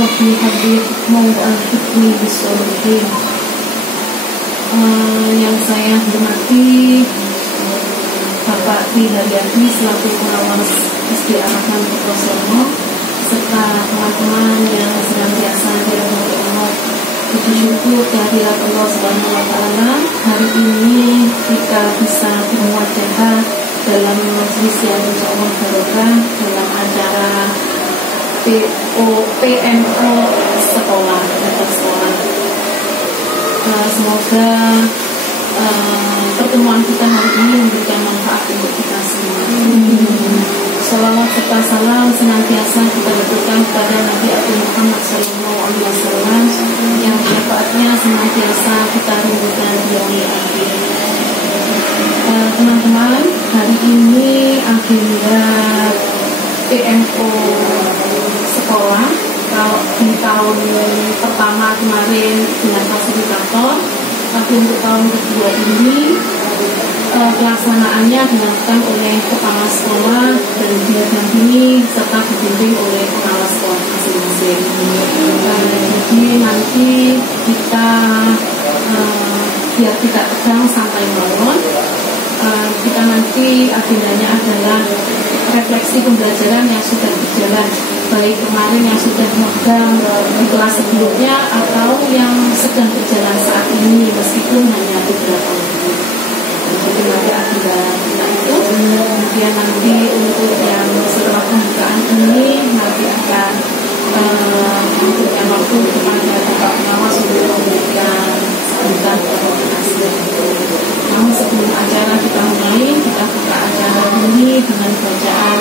Sofi Habib mau al-Hikmi Bisolihin. Yang saya hormati Bapak Tri Haryadi selaku pengawas SD Arahan Purwosono, serta teman-teman yang senantiasa dirahmati Allah. Puji syukur kehadirat Allah Subhanahu wa Ta'ala, hari ini kita bisa bermuajahah dalam majelis yang insyaallah barokah dalam acara PMO sekolah atau sekolah. Semoga pertemuan kita hari ini memberikan manfaat untuk kita semua. Salawat serta salam senantiasa kita lakukan kepada Nabi Muhammad SAW yang syafaatnya senantiasa kita rindukan di yaumil akhir. Teman-teman, hari ini agenda PMO sekolah. Kalau di tahun pertama kemarin dengan fasilitator, tapi untuk tahun kedua ini pelaksanaannya dilakukan oleh kepala sekolah dan didampingi serta dibimbing oleh kepala sekolah masing-masing. Jadi nanti kita biar tidak tegang sampai malam, kita nanti agendanya adalah refleksi pembelajaran yang sudah berjalan, baik kemarin yang sudah magang di kelas sebelumnya atau yang sedang berjalan saat ini meskipun hanya beberapa minggu. Jadi nanti agenda kita itu, kemudian nanti untuk yang setelah pembukaan ini nanti akan memberikan waktu kepada Bapak Pengawas untuk memberikan sambutan koordinasi. Namun sebelum acara kita mulai, kita buka acara ini dengan bacaan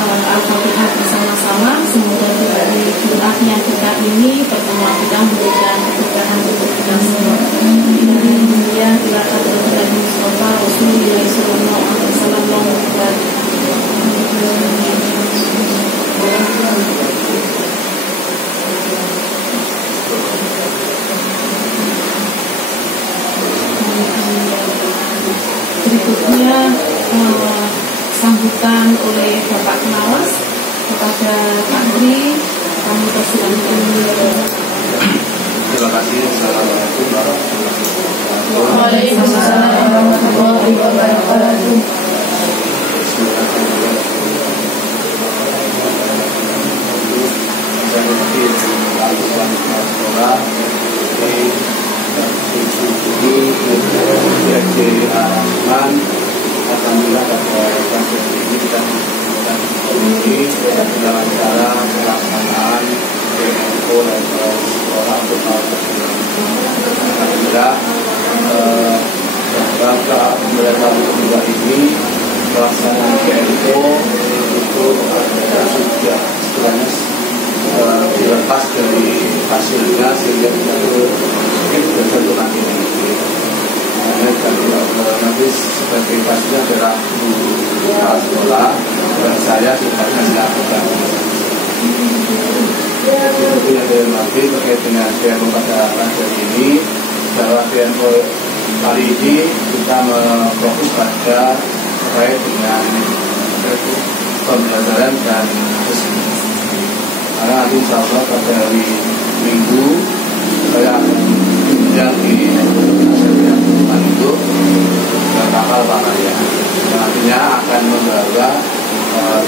Al-Fatihah bersama-sama. Semoga dari jumlahnya kita ini pertemuan kita memberikan keberkahan untuk kita semua. Kemudian bila hadratul Mustafa Rasulullah sallallahu alaihi wasallam. Berikutnya sambutan oleh Bapak Pengawas kepada Pak Tri, kami persilakan. Terima kasih. Assalamualaikum warahmatullahi wabarakatuh. Waalaikumsalam warahmatullahi wabarakatuh. Saya berarti lakukan sekolah di SD Arahan. Alhamdulillah pada kasus ini kita melakukan ini dalam cara pelaksanaan PMO level sekolah untuk tahun tersebut. Alhamdulillah rangka pembelajaran kedua ini pelaksanaan PMO itu sudah sebenarnya dilepas dari hasilnya sehingga kita mungkin berbentuk nanti. Nanti sebagai pastinya adalah guru kepala sekolah dan saya sifatnya melakukan itu yang dihormati terkait dengan PMO pada hari ini. Bahwa PMO kali ini kita fokus pada terkait dengan pembelajaran dan karena nanti insya Allah pada hari Minggu saya akan diundang di hasilnya itu ke kapal Pak Maria. Nantinya akan membawa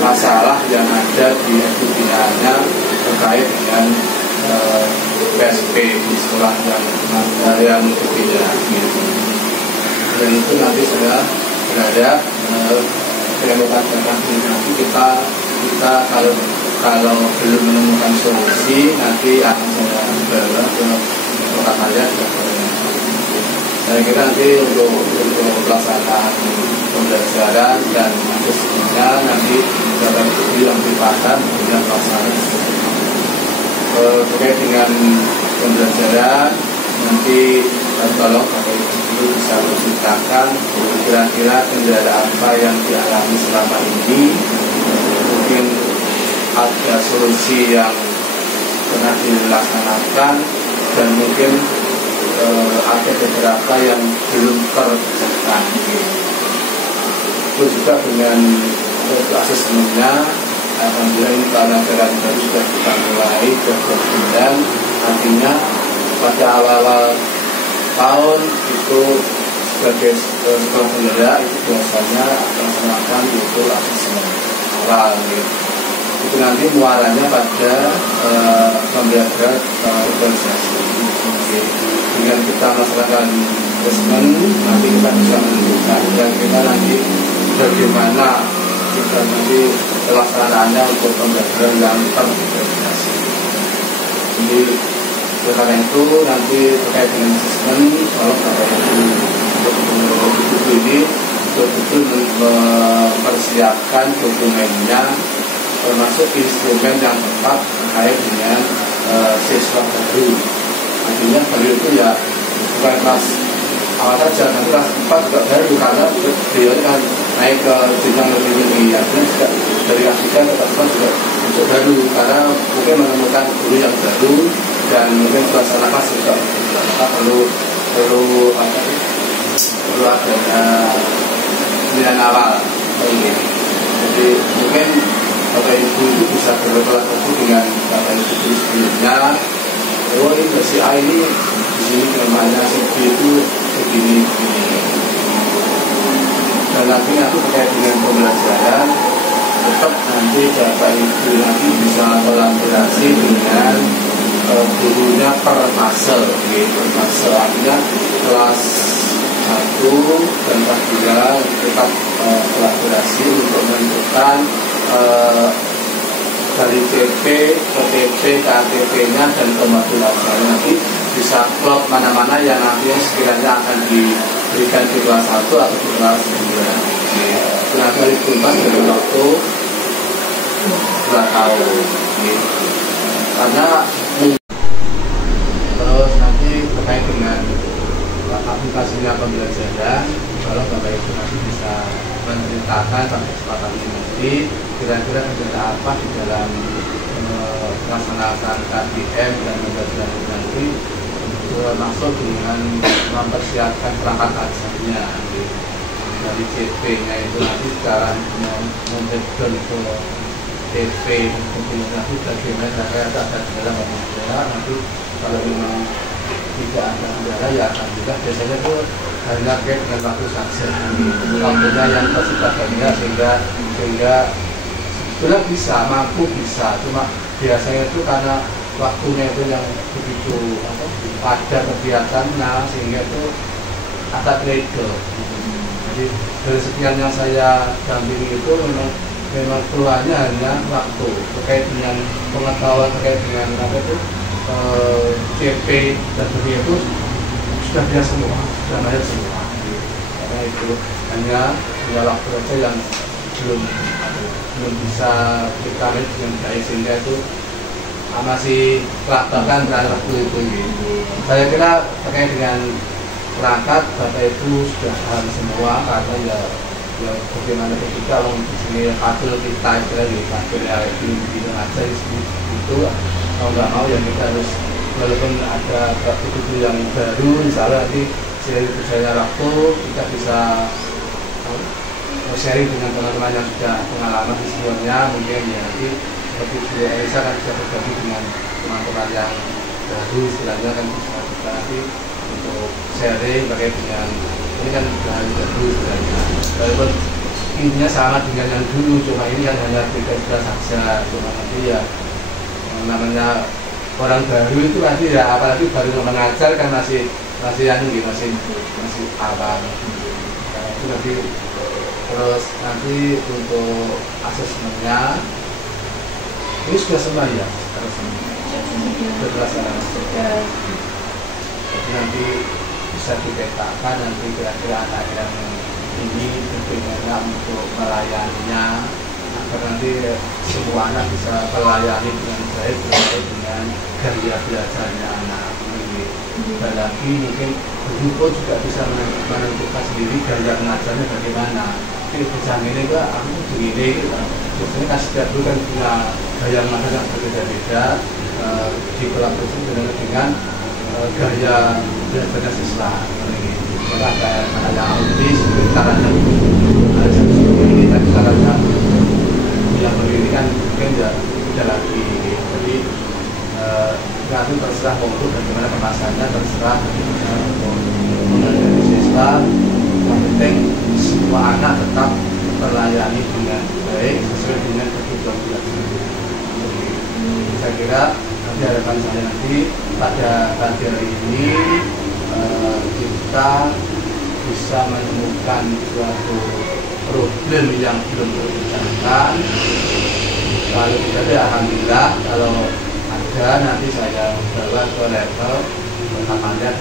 masalah yang ada di FUPH-nya terkait dengan PSP di sekolah yang berbeda. Dan itu nanti saya berharap dengan nanti kita kalau belum menemukan solusi nanti akan saya bawa ke kota Maria. Saya kira nanti untuk pelaksanaan pembelajaran dan seterusnya nanti dapat yang dipaham dengan pelaksanaan terkait dengan pembelajaran nanti tolong Bapak Ibu bisa menceritakan kira-kira kendala apa yang dialami selama ini, mungkin ada solusi yang pernah dilaksanakan dan mungkin ada beberapa yang belum terkerjakan. Itu juga dengan asesmennya Alhamdulillah ini karena ajaran baru sudah kita mulai berjalan, artinya pada awal-awal tahun itu sebagai sekolah penggerak itu biasanya melaksanakan itu asesmen awal gitu. Itu nanti muaranya pada pembelajaran organisasi. Dengan kita melaksanakan asesmen, nanti kita bisa menentukan dan kita nanti bagaimana kita nanti pelaksanaannya untuk pembelajaran yang terintegrasi. Jadi karena itu nanti terkait dengan asesmen, kalau Bapak Ibu untuk ini betul-betul mempersiapkan dokumennya, termasuk instrumen yang tepat terkait dengan siswa baru. Artinya baru itu ya bukan kelas awal saja, nanti kelas 4 juga baru karena beliau kan naik ke jenjang lebih tinggi. Artinya juga dari kelas 3 ke kelas 4 juga untuk baru, karena mungkin menemukan guru yang baru dan mungkin suasana kelas juga perlu adanya pilihan awal ini. Jadi mungkin Bapak Ibu itu bisa berkolaborasi dengan Bapak Ibu sebelumnya. Oh ini versi A ini di sini namanya CB itu begini. Dan nanti terkait dengan pembelajaran tetap nanti Bapak Ibu nanti bisa kolaborasi dengan gurunya per fase, gitu. Fase artinya kelas 1 dan kelas 2 kita kolaborasi untuk menentukan dari CP, OTP, KTP-nya dan pembelajaran nanti bisa klop mana-mana yang nantinya sekiranya akan diberikan di kelas 1 atau di kelas 2. Nah, dari tuntas dari waktu 2 tahun. Gitu. Karena terus nanti terkait dengan aplikasinya pembelajaran, kalau Bapak Ibu nanti bisa menceritakan pada kesempatan ini nanti kira-kira kendala apa di dalam melaksanakan KBM dan pembelajaran nanti, termasuk dengan mempersiapkan perangkat ajarnya dari CP-nya itu nanti cara membedakan ke TP dan kemudian nanti bagaimana ada kendala nanti kalau memang tidak ada kendala ya alhamdulillah biasanya itu hanya kayak dengan waktu saja, waktunya yang bersifat hanya sehingga sebetulnya bisa, mampu bisa, cuma biasanya itu karena waktunya itu yang begitu padat kegiatannya sehingga itu agak legal. Jadi dari sekian yang saya dampingi itu memang keluarnya hanya waktu terkait dengan pengetahuan terkait dengan apa itu CP dan sebagainya itu sudah biasa semua, sudah mahir semua. Karena itu hanya waktu saja yang belum bisa kita dengan baik sehingga itu masih kelabakan terhadap waktu itu. Saya kira terkait dengan perangkat Bapak Ibu sudah paham semua karena ya bagaimana ketika di sini hasil kita istilahnya hasil ini aja itu mau nggak mau ya kita harus walaupun ada buku yang baru misalnya nanti sering berjalan waktu kita bisa sharing dengan teman-teman yang sudah pengalaman di sebelumnya, mungkin ya nanti seperti Bu Elisa kan bisa berbagi dengan teman-teman yang baru istilahnya kan bisa kita nanti untuk sharing terkait dengan ini kan bahan baru istilahnya walaupun intinya sama dengan yang dulu, cuma ini kan hanya beda saja, cuma nanti ya namanya orang baru itu pasti ya apalagi baru mengajar kan masih awal. Nah, itu nanti terus nanti untuk asesmennya ini sudah semua ya berdasarkan jadi nanti bisa dipetakan nanti kira-kira ada yang ini bagaimana untuk melayaninya agar nanti semua anak bisa melayani dengan baik terkait dengan gaya belajarnya anak ini. Dan lagi mungkin guru pun juga bisa menentukan sendiri gaya mengajarnya bagaimana. Jadi bidang ini kok aku begini, biasanya kan setiap guru kan punya gaya mengajar yang berbeda-beda dikolaborasi dengan gaya belajarnya siswa. Maka ada autis, caranya ada seperti ini, tapi caranya yang berdiri kan mungkin tidak lagi. Jadi nanti terserah fokus bagaimana kemasannya, terserah menghadapi siswa. Yang penting semua anak tetap terlayani dengan baik sesuai dengan kebutuhan belajar. Jadi saya kira nanti harapan saya nanti pada pagi hari ini kita bisa menemukan suatu problem yang belum terbicarakan. Lalu kita alhamdulillah kalau ada nanti saya bawa ke level kota Pandat.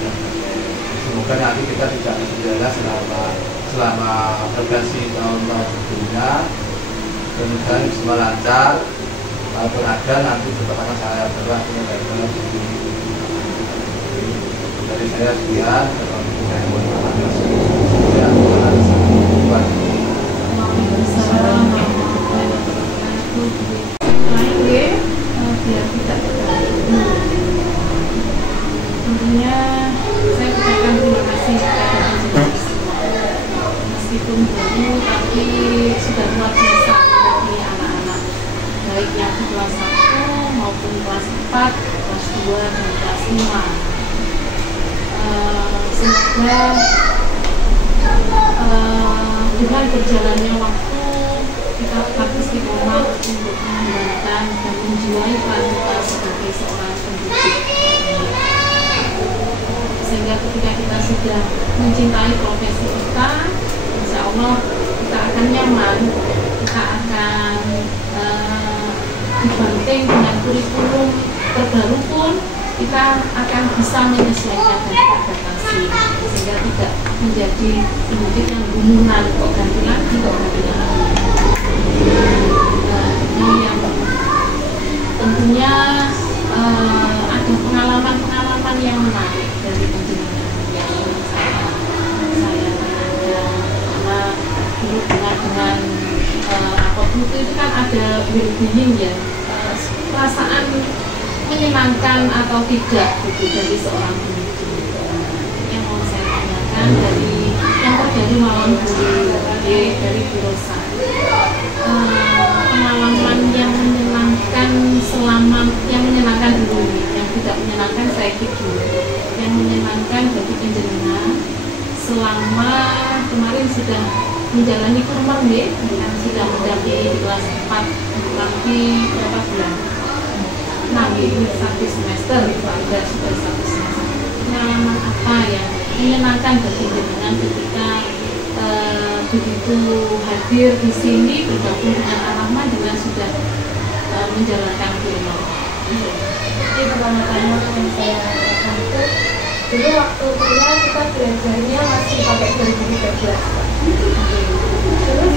Semoga nanti kita tidak berjalan selama berganti tahun-tahun sebelumnya. Kemudian semua lancar. Walaupun ada nanti tetap akan saya bawa ke level dari saya sekian. Saya mohon maaf ya. Biar tidak tentunya saya ucapkan terima kasih kepada meskipun baru tapi sudah luar biasa bagi anak-anak baik yang di kelas 1 maupun kelas 4, kelas 2 dan kelas 5. Semoga dengan berjalannya waktu kita tetap istiqomah untuk mengembangkan dan menjiwai peran kita sebagai seorang pendidik, sehingga ketika kita sudah mencintai profesi kita, insya Allah kita akan nyaman, kita akan dibanting dengan kurikulum terbaru pun kita akan bisa menyesuaikan dan beradaptasi, sehingga tidak menjadi pendidik yang gumunan kok ganti lagi. Ini yang tentunya ada pengalaman-pengalaman yang menarik dari penjenengan yang saya ada, karena dulu dengan rapot mutu itu kan ada well-being ya, perasaan menyenangkan atau tidak gitu dari seorang pendidik. Yang mau saya tanyakan dari yang terjadi malam dari Birosa, pengalaman yang menyenangkan yang menyenangkan dulu, yang tidak menyenangkan saya dulu, yang menyenangkan bagi penjenengan selama kemarin sudah menjalani kurma yang sudah mendampingi di kelas 4 kurang lebih berapa bulan? 6 satu semester, sudah satu semester. Pengalaman apa yang menyenangkan bagi penjenengan ketika begitu hadir di sini bergabung dengan Al-Rahmah dengan sudah menjalankan kurma? Jadi pertama-tama yang saya rasakan itu dulu waktu kuliah kita belajarnya masih pakai 2013. Terus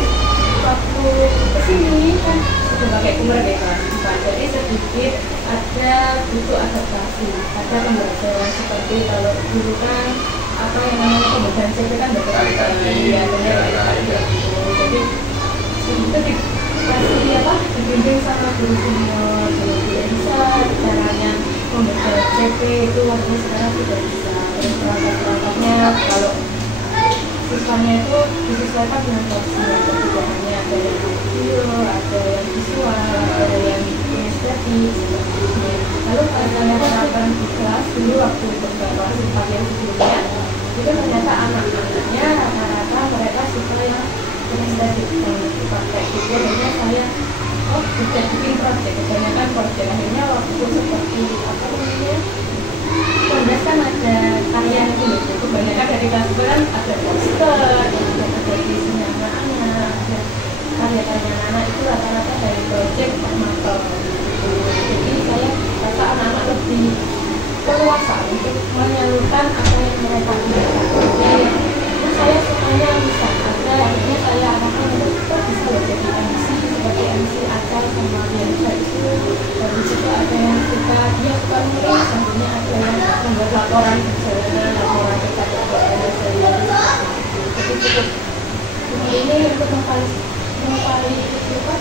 waktu kesini kan sudah pakai kumur ya kelas 4, jadi sedikit ada butuh adaptasi, ada pembelajaran seperti kalau dulu kan apa yang namanya pembelajaran CP kan berkali-kali ya, jadi itu dikasih apa, dibimbing sama guru senior, kalau tidak bisa caranya membaca CP itu waktu sekarang sudah bisa. Terus perangkat-perangkatnya kalau siswanya itu disesuaikan dengan porsinya, tidak hanya ada yang audio, ada yang visual, ada yang kinestetik seperti itu. Lalu kalau saya terapkan di kelas dulu waktu beberapa sempat yang sebelumnya, itu ternyata anak-anaknya rata-rata mereka suka yang kinestetik yang dipakai gitu. Akhirnya saya bisa bikin proyek, kebanyakan proyek. Akhirnya waktu seperti apa namanya, kemudian kan ada tarian gitu, kebanyakan dari kelas kan ada poster yang juga terjadi dengan anak-anak, ada karya-karya anak itu rata-rata dari proyek formator gitu. Jadi saya rasa anak-anak lebih leluasa untuk menyalurkan apa yang mereka inginkan. Jadi saya sukanya bisa ada, akhirnya saya arahkan untuk kita bisa loh jadi MC, sebagai MC acara sama biasa itu. Dari situ ada yang suka, dia suka nulis, akhirnya ada yang membuat laporan perjalanan, laporan kita perjalanan jadi cukup ini untuk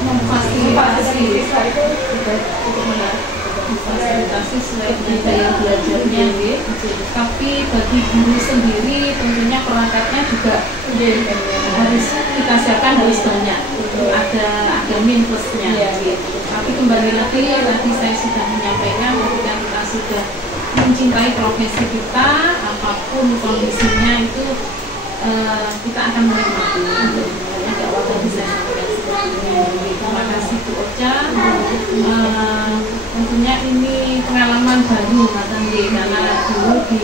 memfasilitasi siswa itu sudah cukup menarik. sesuai dengan gaya belajarnya, tapi bagi guru sendiri tentunya perangkatnya juga harus kita siapkan, harus banyak, ada min plusnya. Tapi kembali lagi tadi saya sudah menyampaikan, ketika kita sudah mencintai profesi kita, apapun kondisinya itu kita akan menikmati. Makanya di awal tadi saya sampaikan seperti ini. Terima kasih Bu Ocha. Tentunya ini pengalaman baru karena dulu di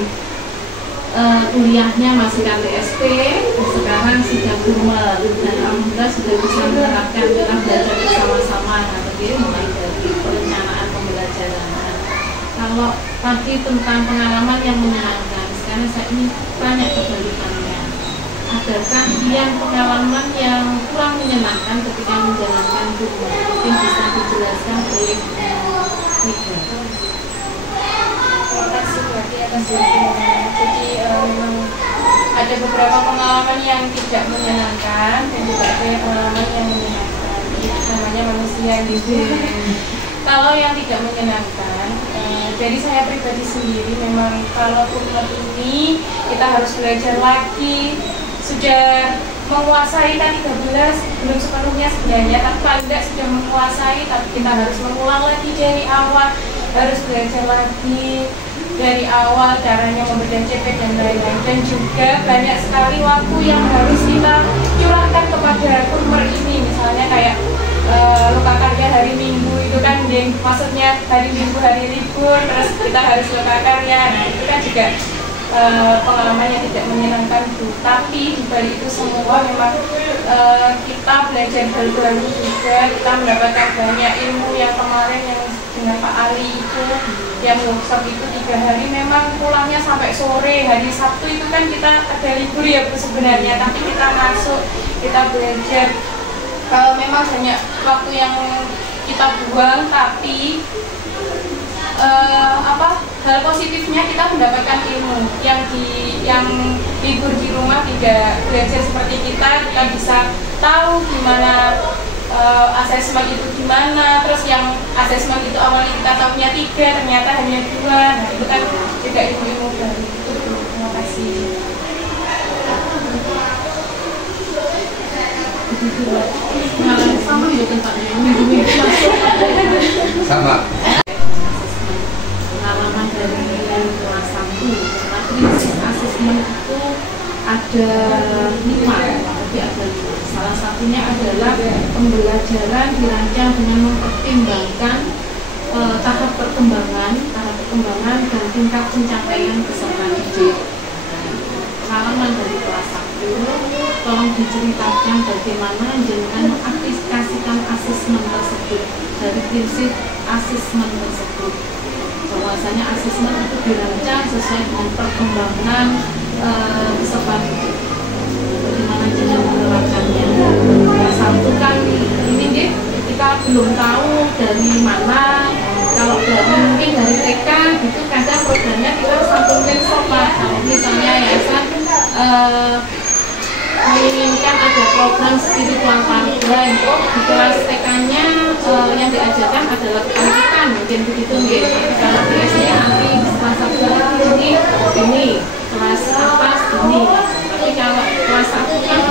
kuliahnya masih KTSP, sekarang sudah formal dan alhamdulillah sudah bisa menerapkan, kita belajar bersama-sama mulai dari perencanaan pembelajaran. Kalau tadi tentang pengalaman yang menyenangkan, sekarang saya ingin tanya kebalikannya. Adakah yang pengalaman yang kurang menyenangkan ketika menjalankan tugas? Mungkin bisa dijelaskan oleh Mika. Terima kasih berarti atas waktunya. Jadi memang ada beberapa pengalaman yang tidak menyenangkan dan juga ada pengalaman yang menyenangkan. Jadi namanya manusia gitu. Kalau yang tidak menyenangkan, jadi saya pribadi sendiri memang kalau turun ini kita harus belajar lagi. Sudah menguasai tadi 13 belum sepenuhnya sebenarnya, tapi paling tidak sudah menguasai, tapi kita harus mengulang lagi dari awal, harus belajar lagi dari awal caranya membedah cepet dan lain-lain, dan juga banyak sekali waktu yang harus kita curahkan kepada kurmer ini, misalnya kayak loka karya hari Minggu itu kan maksudnya hari Minggu hari libur, terus kita harus loka karya, nah itu kan juga pengalaman yang tidak menyenangkan Bu. Tapi dibalik itu semua memang kita belajar hal baru juga, kita mendapatkan banyak ilmu. Yang kemarin yang dengan Pak Ali itu yang workshop itu 3 hari, memang pulangnya sampai sore. Hari Sabtu itu kan kita ada libur ya Bu sebenarnya, tapi kita masuk, kita belajar. Memang banyak waktu yang kita buang, tapi hal positifnya kita mendapatkan ilmu yang libur di rumah tidak belajar seperti kita bisa tahu gimana asesmen itu gimana, terus yang asesmen itu awalnya kita tahunya 3 ternyata hanya 2, nah itu kan juga ilmu-ilmu baru. Terima kasih. Sama ya tempatnya, minggu-minggu masuk sama. Pengalaman dari kelas 1, matrisis asesmen itu ada 5, jadi ada 5. Salah satunya adalah pembelajaran dirancang dengan mempertimbangkan tahap perkembangan dan tingkat pencapaian peserta didik. Pengalaman dari kelas 1, tolong diceritakan bagaimana jenengan mengaplikasikan asesmen tersebut dari prinsip asesmen tersebut. Bahwasanya asesmen itu dirancang sesuai dengan perkembangan peserta didik. Bagaimana jenengan menerapkannya? Kelas 1 kan ini deh, kita belum tahu dari mana. Kalau mungkin dari TK gitu, kadang programnya kita santunin sobat. Kalau misalnya yayasan menginginkan ada program spiritual keluarga, di kelas TK-nya yang diajarkan adalah kelanjutan, mungkin begitu nggih. Kalau di SD nanti kelas 1 ini kelas atas ini. Tapi kalau kelas 1 kan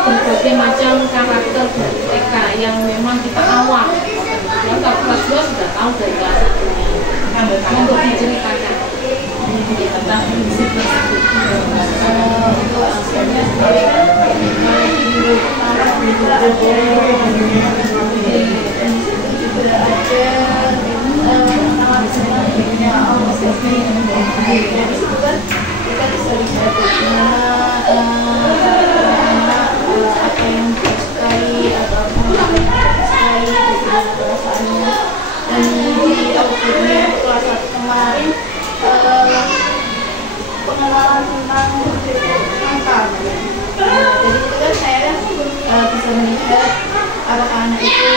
berbagai macam karakter dari TK yang memang kita awam. Kalau kelas 2 sudah tahu dari kelas 1-nya. Untuk diceritakan tentang prinsip tersebut. Untuk asalnya pengenalan tentang angka. Jadi itu kan saya kan bisa melihat apakah anak itu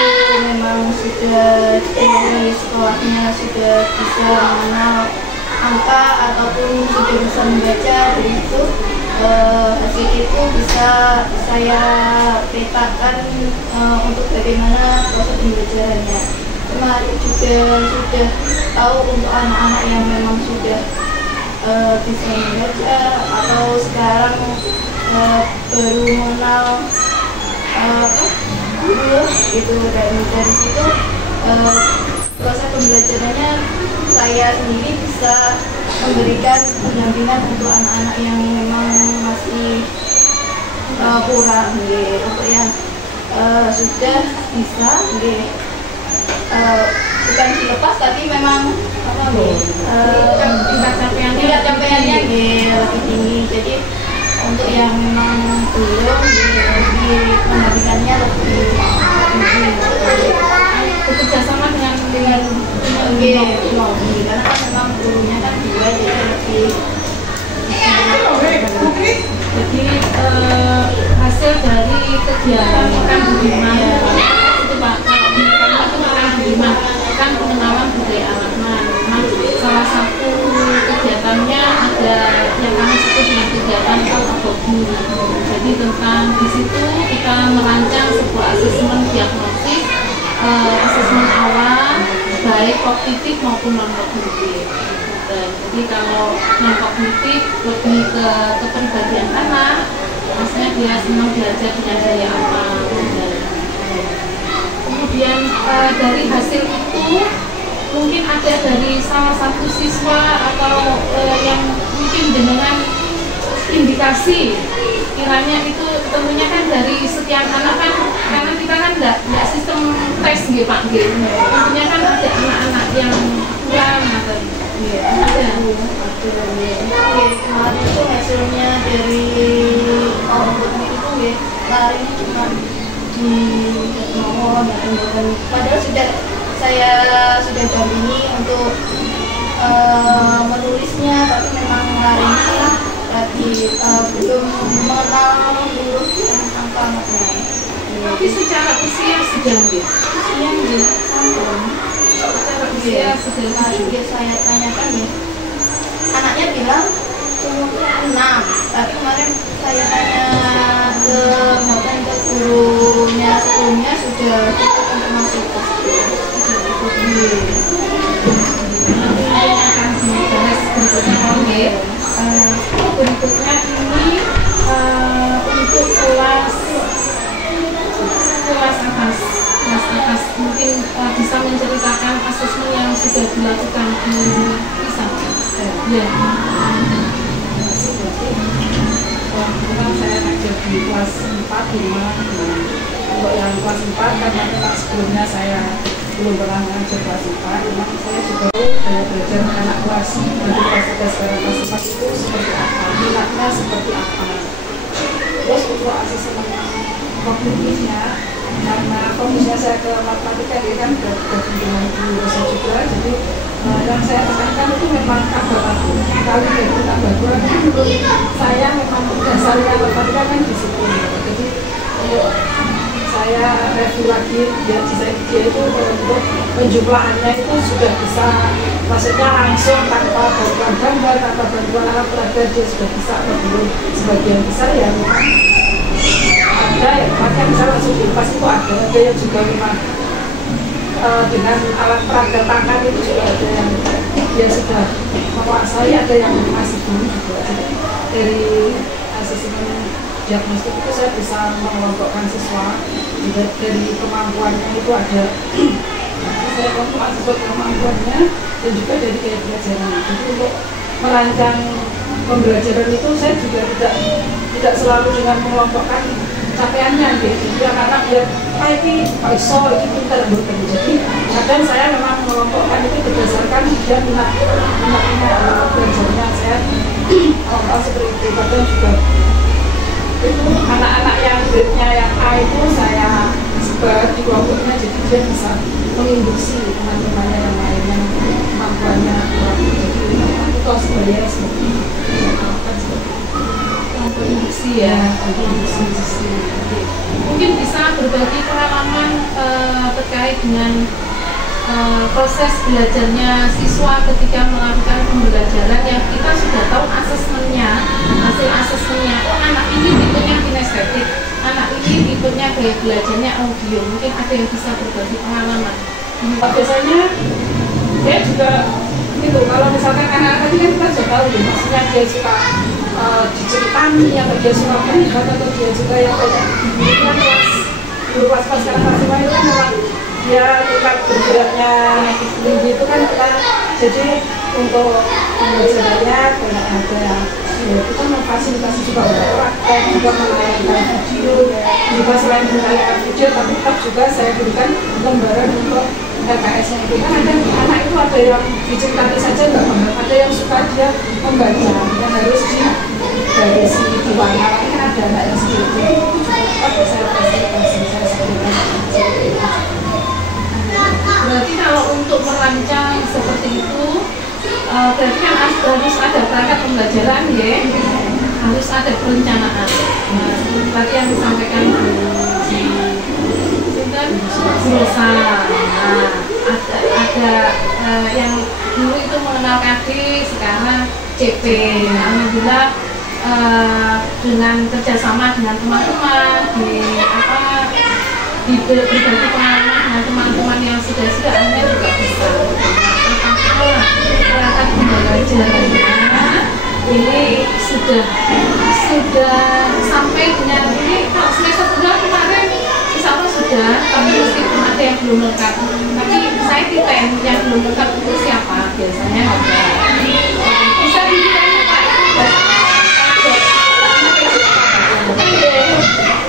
memang sudah dari sekolahnya sudah bisa mengenal angka ataupun sudah bisa membaca. Dari itu hasil itu bisa saya petakan untuk bagaimana proses pembelajarannya. Kemarin juga sudah tahu untuk anak-anak yang memang sudah bisa membaca atau sekarang baru mengenal huruf gitu, dan dari situ proses pembelajarannya saya sendiri bisa memberikan pendampingan untuk anak-anak yang memang masih kurang untuk yang sudah bisa bukan dilepas tapi memang tingkat capaiannya lebih tinggi. Jadi untuk yang memang belum pendampingannya lebih tinggi, bekerja sama dengan karena kan memang gurunya kan juga jadi lebih jadi hasil dari kegiatan Pekan Budiman itu Pak, kalau Pekan Budiman kan pengenalan budaya Alaman. Memang salah satu kegiatannya ada yang kami sebut dengan kegiatan autobogi. Jadi tentang di situ kita merancang sebuah asesmen diagnosis, asesmen awal baik kognitif maupun non kognitif. Jadi kalau non kognitif lebih ke kepribadian anak, maksudnya dia senang belajar dengan gaya apa. Kemudian dari hasil itu mungkin ada dari salah satu siswa atau yang mungkin dengan indikasi kiranya itu tentunya kan dari sekian anak kan, karena kita kan enggak sistem tes gitu Pak gitu. Tentunya kan ada anak-anak yang kurang atau kemarin itu hasilnya dari ombudsman itu kemarin cuma di Jatmawon dan padahal saya sudah dampingi untuk menulisnya, tapi memang hari ini lagi belum mengenal huruf dan angka-angkanya. Tapi secara usia sedang dia. Usia dia sampun. Secara usia sedang. Dia saya tanyakan ya. Anaknya bilang umurnya 6. Tapi kemarin saya tanya ke gurunya sebelumnya sudah cukup untuk masuk ke sekolah. Nanti akan dibahas berikutnya berikutnya ini untuk kelas atas mungkin bisa menceritakan asesmen yang sudah dilakukan di PISA. Ya. Kebetulan saya ngajar di kelas 4 di rumah. Untuk yang kelas 4 karena memang sebelumnya saya belum pernah mengajar kelas 4, memang saya juga banyak belajar anak kelas sekarang kelas 4 itu seperti apa, minatnya seperti apa. Terus untuk asesmen kognitifnya, karena kognitifnya saya ke matematika ini kan bergabung dengan guru dosa juga, jadi yang saya tekankan itu memang kabar-kabar kali dari kabar-kabar menurut saya memang dasarnya matematika kan disiplin. Jadi saya review lagi dia itu untuk penjumlahannya itu sudah bisa, maksudnya langsung tanpa bantuan gambar, tanpa bantuan alat peraga dia sudah bisa, belum sebagian besar ya memang ada yang pakai bisa langsung dilepas itu ada yang juga memang dengan alat peraga tangan itu juga ada yang dia sudah menguasai, ada yang masih belum juga. Jadi dari asesmen diagnostik itu saya bisa mengelompokkan siswa dari kemampuannya itu ada saya masuk kemampuannya dan juga dari gaya belajarnya. Jadi untuk merancang pembelajaran itu saya juga tidak selalu dengan mengelompokkan capaiannya gitu. Dia karena dia ini iso ini pintar bukan. Jadi kadang saya memang mengelompokkan itu berdasarkan dia minatnya belajarnya. Saya kalau seperti itu kadang juga itu anak-anak yang grade-nya yang A itu saya sebar di kelompoknya, jadi dia bisa menginduksi teman-temannya yang lainnya kemampuannya kurang. Jadi itu sebenarnya seperti induksi ya, induksi. Mungkin bisa berbagi pengalaman terkait dengan proses belajarnya siswa ketika melakukan pembelajaran yang kita sudah tahu asesmennya, hasil asesmennya. Oh, anak ini tipenya kinestetik, anak ini tipenya gaya belajarnya audio. Mungkin ada yang bisa berbagi pengalaman. Biasanya dia juga gitu. Kalau misalkan anak-anak ini kan kita sudah tahu ya, maksudnya dia suka diceritani atau dia suka melihat atau dia juga yang kayak kelas dulu pas sekarang kelas 5 itu kan memang dia tingkat bergeraknya tinggi itu kan kita jadi untuk pembelajarannya banyak ada ya, kita memfasilitasi juga untuk praktek juga menayangkan video juga selain menayangkan video tapi tetap juga saya berikan lembaran untuk LKS-nya itu kan ada anak itu ada yang diceritani saja nggak gambar, ada yang suka dia membaca yang harus digarisi diwarna kan ada anak yang seperti itu tetap saya fasilitasi saya sebutkan seperti itu. Berarti kalau untuk merancang seperti itu berarti kan harus ada perangkat pembelajaran ya, harus ada perencanaan. Seperti tadi yang disampaikan Rosa, ada yang dulu itu mengenal KD, sekarang CP. Alhamdulillah dengan kerjasama dengan teman-teman di berbagi pengalaman dengan teman-teman yang sudah akhirnya juga bisa perangkat pembelajarannya ini sudah sampai dengan ini kalau semester kedua kemarin insya Allah sudah, tapi meskipun ada yang belum lengkap, tapi saya titen yang belum lengkap itu siapa biasanya ada bisa ditanya Pak.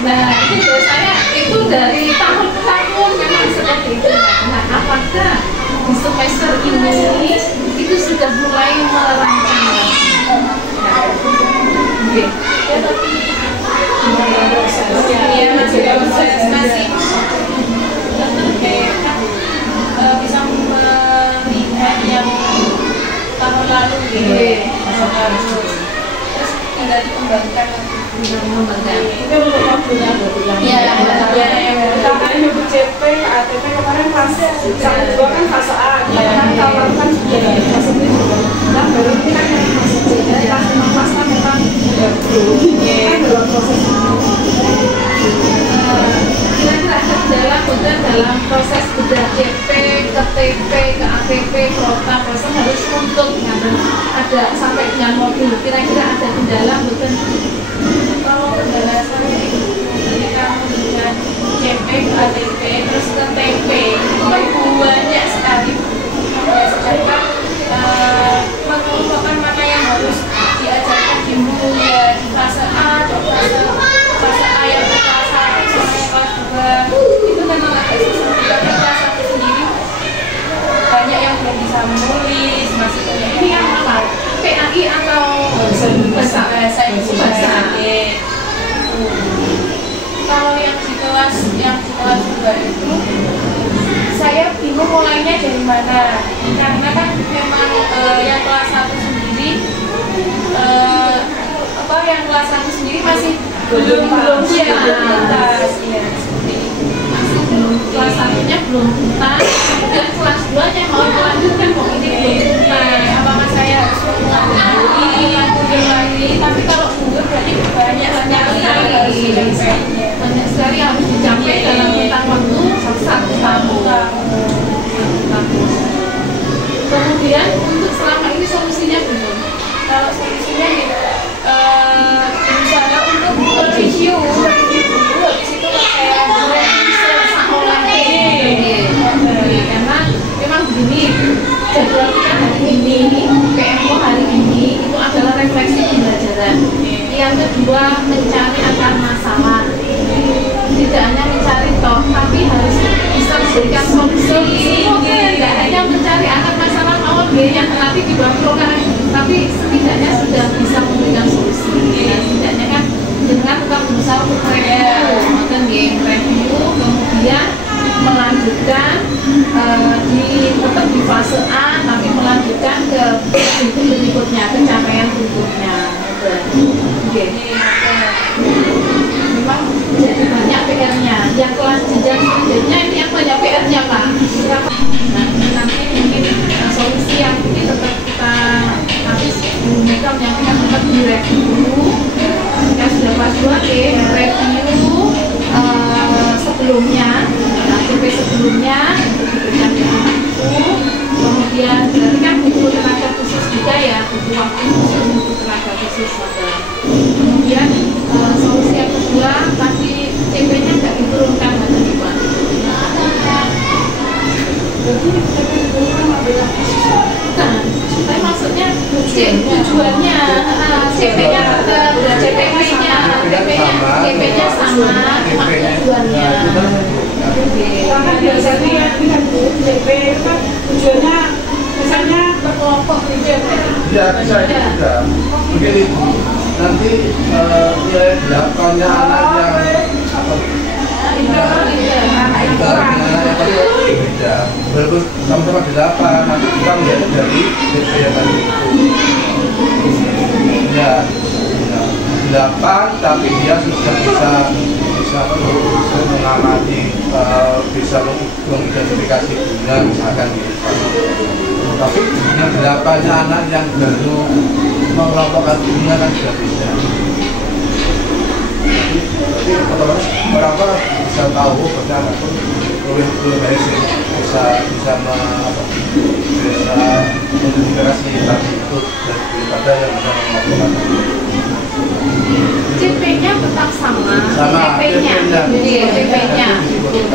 Nah itu biasanya itu dari tahun ke tahun memang seperti itu. Nah apakah di semester ini itu sudah mulai merancang? Oke. Ya tapi masih bisa melihat yang tahun lalu gitu. Terus tinggal dikembangkan. Itu untuk waktunya yang utamanya untuk CP, ATP kemarin fase 1-2 kan fase A, kan kalau kan sudah fase B juga. Nah baru ini kan yang fase C, kelas 5 kelas 6 memang kan dalam proses kira-kira ada kendala bukan dalam proses bedah CP ke TP ke ATP prota proses harus untuk ada sampai dengan modul, kira-kira ada kendala bukan? Kalau kendala saya itu ketika dengan CP ke ATP terus ke TP itu kan banyak sekali sedangkan merupakan mana yang harus diajarkan dulu ya di fase A atau fase A yang ke kelas 1 sama yang kelas 2 itu memang agak susah karena kelas 1 sendiri banyak yang belum bisa menulis masih banyak ini yang apa? PAI atau bahasa Indonesia. Kalau yang di kelas 2 itu saya bingung mulainya dari mana karena kan memang yang kelas 1 sendiri yang kelas 1 sendiri masih belum tuntas ya seperti itu masih belum kelas 1-nya belum tuntas dan kelas 2-nya mau melanjutkan kok ini belum tuntas apakah saya harus mengulangi lagi tapi kalau mundur berarti banyak sekali harus dicapai dalam rentang waktu 1 tahun. Kemudian untuk selama ini solusinya belum? Kalau solusinya misalnya untuk review dulu habis itu kayak karena memang begini jadwal kita hari ini PMO hari ini itu adalah refleksi pembelajaran. Yang kedua mencari akar masalah, tidak hanya mencari toh tapi harus bisa memberikan solusi. Tidak hanya mencari akar masalah mau yang nanti dibawa tapi setidaknya sudah bisa memberikan solusi. Dan setidaknya kan dengan tetap berusaha untuk review kemudian melanjutkan tetap di fase A tapi melanjutkan ke berikutnya, pencapaian berikutnya. Memang jadi banyak PR-nya. Yang kelas jenjang selanjutnya ini yang banyak PR-nya Pak. Nah, nanti mungkin solusi yang ini tetap kita habis yang kita tetap direview. Jika sudah kelas 2 review sebelumnya, CP sebelumnya itu diberikan itu, kemudian tujuannya CP-nya tetap, CPP-nya sama, cuma tujuannya. Karena biasanya yang CP kan tujuannya misalnya berkelompok kerja. Ya bisa juga. Begini nanti nilai 8-nya anak yang apa? Beda. Walaupun sama-sama 8, nanti kita melihat dari DP yang tadi itu. Ya, 8, tapi dia sudah bisa mengamati, bisa mengidentifikasi bunga misalkan gitu. Tapi yang 8-nya anak yang baru mengelompokkan bunga kan sudah beda. Jadi otomatis orang tua bisa tahu bahwa anak pun lebih baik sih bisa mengidentifikasi tadi itu daripada yang bisa mengelompokkan. CP-nya tetap sama.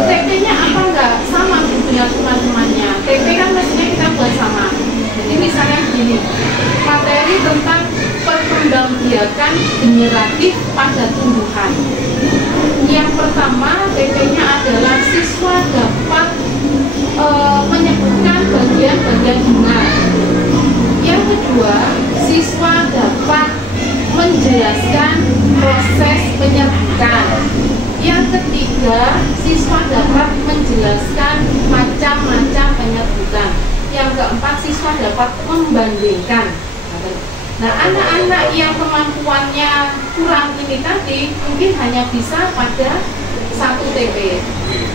CP-nya apa enggak sama dengan teman-temannya. TP kan mestinya kita buat sama. Jadi misalnya begini, materi tentang perkembangbiakan generatif pada tumbuhan. Yang pertama, TP-nya adalah siswa dapat menyebutkan bagian-bagian bunga. Yang kedua, siswa dapat menjelaskan proses penyerbukan. Yang ketiga, siswa dapat menjelaskan macam-macam penyerbukan. Yang keempat, siswa dapat membandingkan. Nah, anak-anak yang kemampuannya kurang ini tadi mungkin hanya bisa pada 1 TP.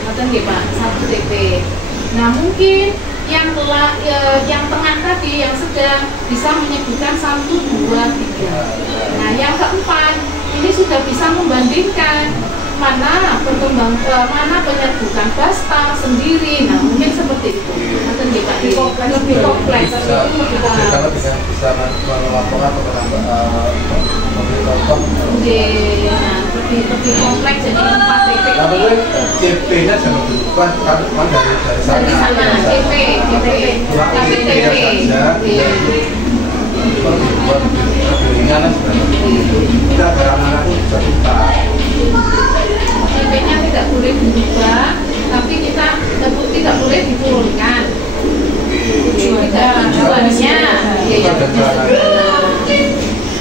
Ngerti nggih, Pak? 1 TP. Nah, mungkin yang tengah tadi yang sedang bisa menyebutkan 1, 2, 3. Nah, yang keempat ini sudah bisa membandingkan mana penyerbukan basta sendiri. Nah, mungkin seperti itu. Nanti Pak, lebih kompleks. Kalau bisa melaporkan memberi contoh. Nah, lebih kompleks jadi 4 TP. Tapi CP-nya jangan berubah kan dari sana. CP, tapi TP. Buat lebih ringan sebenarnya. Kita ada anak-anak itu bisa buka. CP-nya tidak boleh berubah, tapi kita tidak boleh diturunkan. Tujuannya,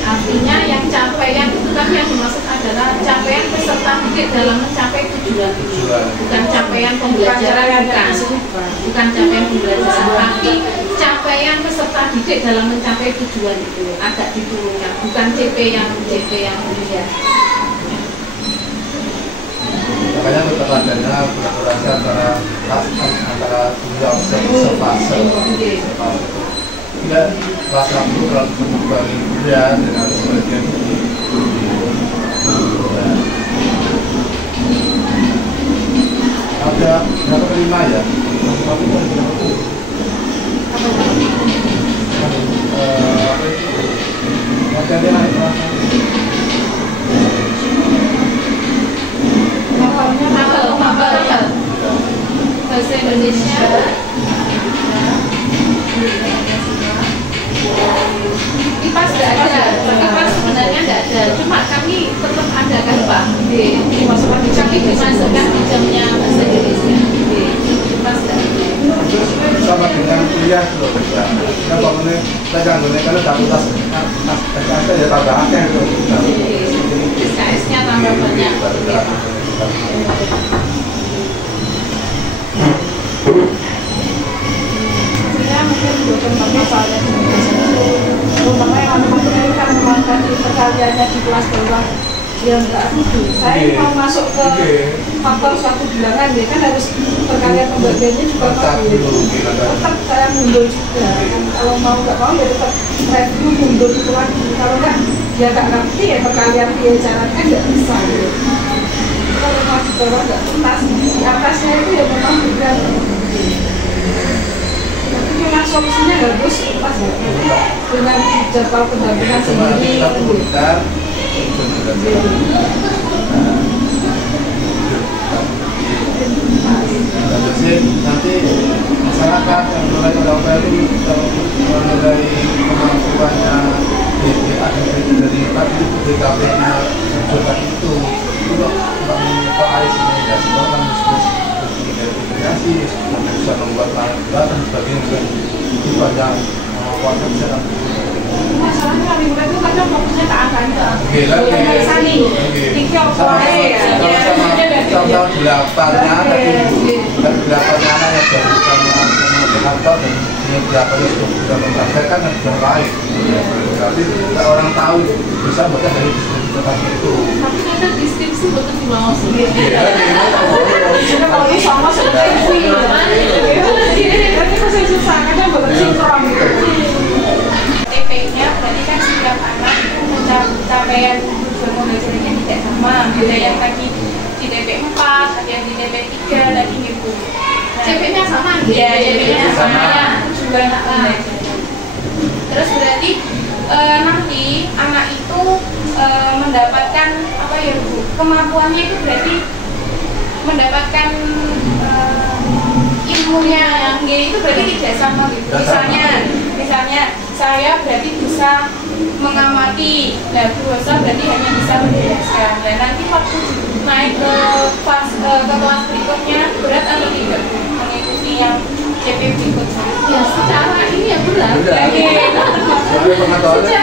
artinya yang capaian itu kan yang dimaksud adalah capaian peserta didik dalam mencapai tujuan, bukan capaian pembelajaran, bukan capaian pembelajaran, tapi capaian peserta didik dalam mencapai tujuan itu agak diturunkan, bukan CP yang demikian. Makanya tetap adanya kolaborasi antara dua observasi. Tidak kelas 1 kalau kembali kuliah dengan sebagian ada berapa kelima ya? Materi bahasa Indonesia, IPA tidak ada, IPA sebenarnya tidak ada, cuma kami tetap ada kan Pak, kami dimasukkan di jamnya bahasa Indonesia, IPA tidak ada. sama dengan kuliah loh, kan bangunnya saya ganggunya kalau fakultas SKS ya tambah akeh tuh. SKS-nya tambah banyak. Saya mungkin bukan masalah umpamanya kami menginginkan mengembangkan perkaliannya di kelas bawah yang enggak rugi. Saya mau masuk ke faktor suatu bilangan ya kan harus perkalian pembagiannya juga bagus. Tetap saya mundur juga kan, kalau mau nggak mau ya tetap review mundur itu lagi. Kalau nggak ya nggak ngerti ya perkalian dia caranya nggak bisa. Kalau mau di bawah nggak tuntas, di atasnya itu ya memang berat. Tapi memang solusinya harus pas dengan jadwal pendampingan sendiri. Nanti masyarakat yang mulai orang baru menilai kemampuannya sepanjang puasa bisa kan? Masalahnya kami murid itu kadang fokusnya ke angkanya. Lagi saling iki opo ae ya. Sama-sama delapannya dan delapannya anak yang baru sama kantor dan ini berapa itu sudah mengkaji kan yang lain. Tapi orang tahu bisa baca dari distribusi itu. Tapi ada distribusi betul di bawah sini. Jadi kalau ini sama seperti ini masih susah kadang betul sinkron gitu. TP-nya berarti kan setiap anak itu pencapaian tujuan pembelajarannya tidak sama. Ada yang lagi di TP 4, ada yang di TP 3 lagi gitu. CP-nya sama gitu. Iya, CP-nya sama ya. Tujuan pembelajaran. Terus berarti nanti anak itu mendapatkan apa ya Bu? Kemampuannya itu berarti mendapatkan ilmunya yang itu berarti tidak sama gitu. Misalnya saya berarti bisa mengamati, nah berusaha berarti hanya bisa menjelaskan. Dan nanti waktu naik ke kelas berikutnya berat atau tidak mengikuti yang CP berikutnya? Ya secara ini ya berat. Soalnya pengetahuannya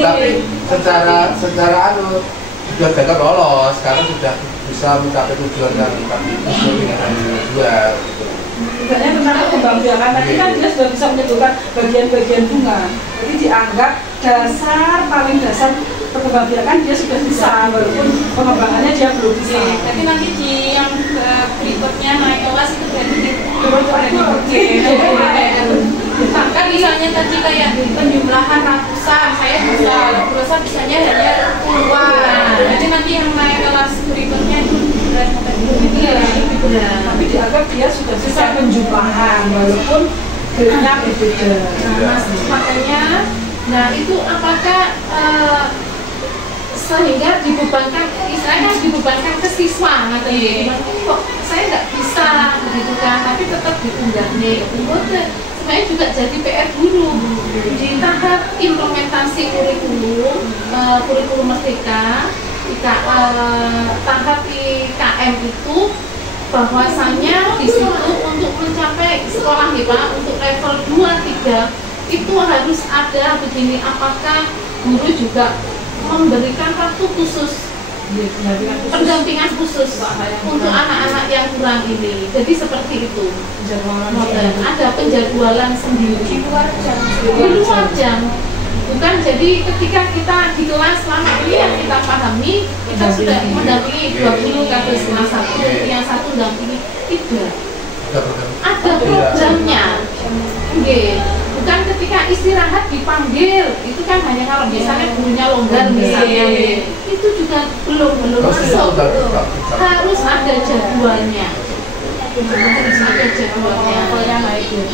tapi secara sudah gagal lolos karena sudah bisa mencapai tujuan yang kami dengan dua. Sebenarnya tentang pembiakan tadi kan dia sudah bisa menyebutkan bagian-bagian bunga. Jadi dianggap paling dasar perkembangan dia sudah bisa, walaupun pengembangannya dia belum bisa. Jadi nanti di yang berikutnya naik kelas itu berarti kan misalnya tadi kayak penjumlahan ratusan, saya bisa berusaha bisanya hanya puluhan. Jadi nanti yang naik kelas berikutnya itu tapi dianggap dia sudah bisa penjumlahan walaupun grade-nya berbeda. Makanya, nah itu apakah sehingga dibebankan, istilahnya dibebankan ke siswa nggak kok saya nggak bisa begitu kan, tapi tetap diunggah nih. Sebenarnya juga jadi PR guru di tahap implementasi kurikulum merdeka, tahap IKM itu bahwasanya di situ untuk mencapai sekolah nih Pak, untuk level 2-3 itu harus ada begini, apakah guru juga memberikan waktu khusus, pendampingan khusus untuk anak-anak yang kurang ini. Jadi seperti itu. Ada penjadwalan sendiri di luar jam. Bukan jadi ketika kita di kelas selama ini yang kita pahami, kita sudah mendampingi 20 kasus kelas 1, yang satu mendampingi 3. Ada programnya. Bukan ketika istirahat dipanggil, itu kan hanya kalau misalnya gurunya longgar misalnya, itu juga belum masuk. Harus ada jadwalnya.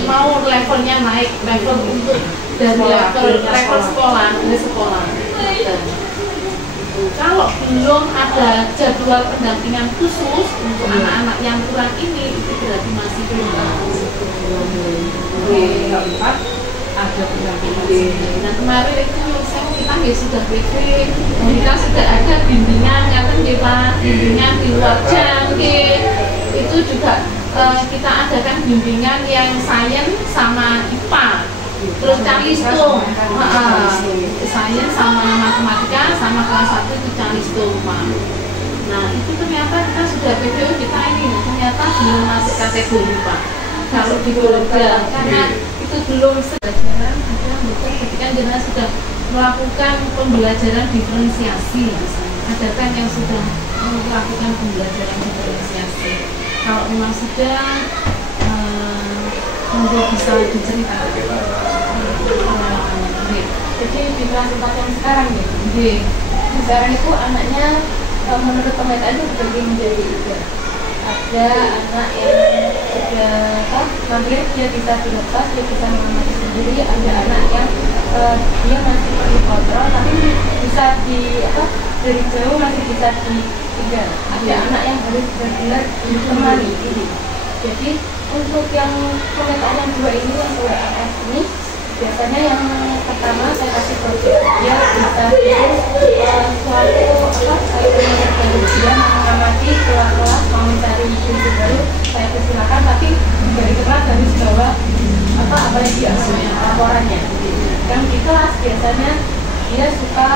Mau levelnya naik, level untuk dari level sekolah ke sekolah. Kalau belum ada jadwal pendampingan khusus untuk anak-anak yang kurang ini, itu berarti masih belum. Ada pendampingan. Nah kemarin itu kita sudah PP, kita sudah ada bimbingan, kan Pak, bimbingan di luar jam, itu juga kita adakan bimbingan yang sains sama IPA, terus calistung, sains sama matematika sama kelas 1 itu calistung. Nah itu ternyata kita sudah PPO kita ini ternyata belum masuk kategori Pak. Kalau di Polda karena itu belum pembelajaran, betul ketika jenazah sudah melakukan pembelajaran diferensiasi, ada kan yang sudah melakukan pembelajaran diferensiasi. Kalau memang sudah mungkin bisa diceritakan. Jadi di kelas 4 yang sekarang ya, sekarang itu anaknya menurut pemetaan itu terbagi menjadi 3. Ada anak yang sudah maghrib dia bisa dilepas, dia bisa mengamati sendiri. Ada anak yang dia masih perlu kontrol tapi bisa dari jauh masih bisa ditinggal. Ada anak yang harus benar-benar ditemani. Jadi untuk yang pemetaan yang 2 ini, yang WRS ini, biasanya yang pertama saya kasih project, dia bisa bikin suatu dia mengamati kelas mau mencari prinsip baru, saya persilakan, tapi dari kelas harus bawa apa yang diambil laporannya. Yang di kelas biasanya dia suka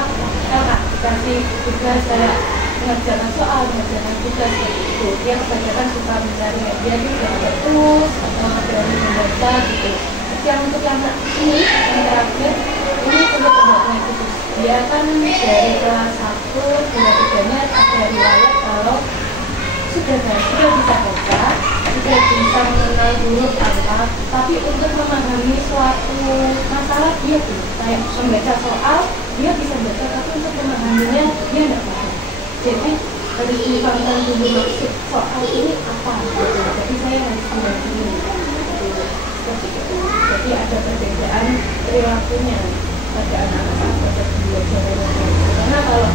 dikasih tugas kayak mengerjakan soal, mengerjakan tugas gitu. Dia kebanyakan suka mencari media itu dari tools atau dari membaca gitu. Yang untuk yang ini yang terakhir ini perlu perhatian khusus. Dia kan dari kelas 1 hingga 3-nya ada riwayat kalau sudah bisa baca, sudah bisa mengenal huruf angka, tapi untuk memahami suatu masalah dia kayak membaca soal dia bisa baca, tapi untuk memahaminya dia tidak paham. Jadi harus dipahamkan dulu maksud soal ini apa. Jadi saya harus mengerti. Jadi ada perbedaan perilakunya pada anak-anak saat belajar. Karena kalau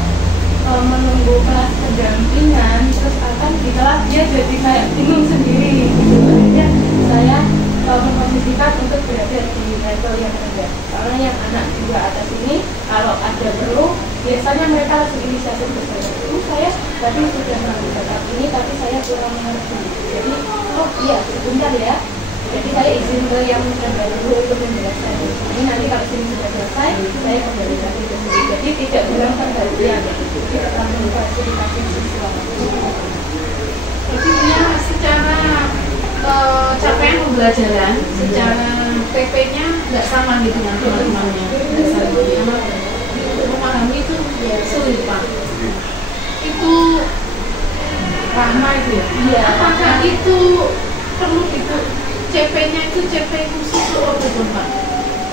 menunggu kelas pendampingan terus akan di kelas dia jadi kayak bingung sendiri gitu. Akhirnya saya memposisikan untuk berada di level yang rendah. Karena yang anak juga atas ini kalau ada perlu biasanya mereka langsung inisiatif ke saya. Saya tadi sudah melakukan ini tapi saya kurang mengerti. Jadi oh iya sebentar ya. Jadi saya izin ke yang rendah dulu untuk menjelaskan. Ini nanti kalau sini sudah selesai saya kembali lagi ke sini. Jadi tidak bilang pergantian. Jadi langsung fasilitasi siswa. Jadi dia secara capaian pembelajaran, secara PP-nya nggak sama gitu dengan teman-temannya. Memahami itu sulit Pak. Itu Rahma itu ya? Iya. Apakah itu perlu itu CP-nya itu CP khusus atau bukan Pak?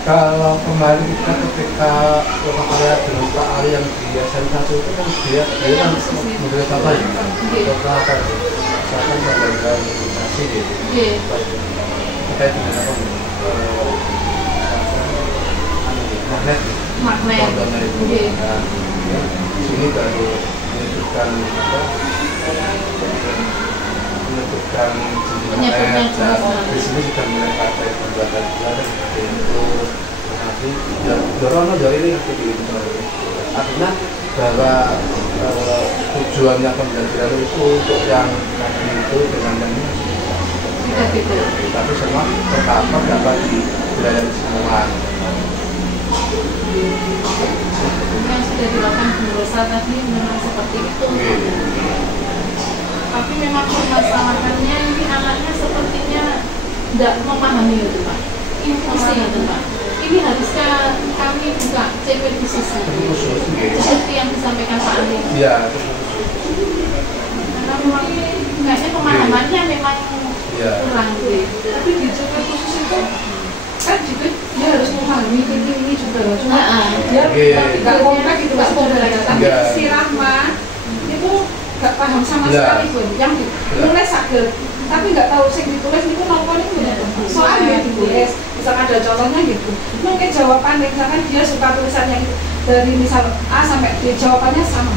Kalau kemarin kita ketika Bapak Karya dengan Pak Ali yang di SM1 itu kan dia kan memberi apa ya? Bapak apa itu? Misalkan memberikan edukasi gitu. Terkait dengan apa? Magnet itu. Sini baru menyebutkan apa? Menyebutkan di sini sudah mulai pakai pembuatan itu nanti dorong dari ini artinya bahwa tujuannya pembelajaran itu untuk yang tadi itu dengan yang ini tapi semua tercover dapat dilayani semua yang sudah dilakukan penjelasan tadi memang seperti itu. Tapi memang permasalahannya ini anaknya sepertinya tidak memahami itu Pak. Ini pusing itu Pak. Ini harusnya kami buka CP khusus seperti yang disampaikan Pak Andi. Iya. Karena memang kayaknya pemahamannya memang kurang gitu. Tapi di CP khusus itu kan juga dia harus memahami ini juga loh. Cuma dia nggak kompleks gitu nggak kompleks. Tapi si Rahma itu nggak paham sama sekali pun. Yang ditulis sakit, tapi nggak tahu sing ditulis itu nomor itu soalnya ditulis. Misalkan ada contohnya gitu, mungkin jawabannya misalkan dia suka tulisannya dari misal A sampai D jawabannya sama.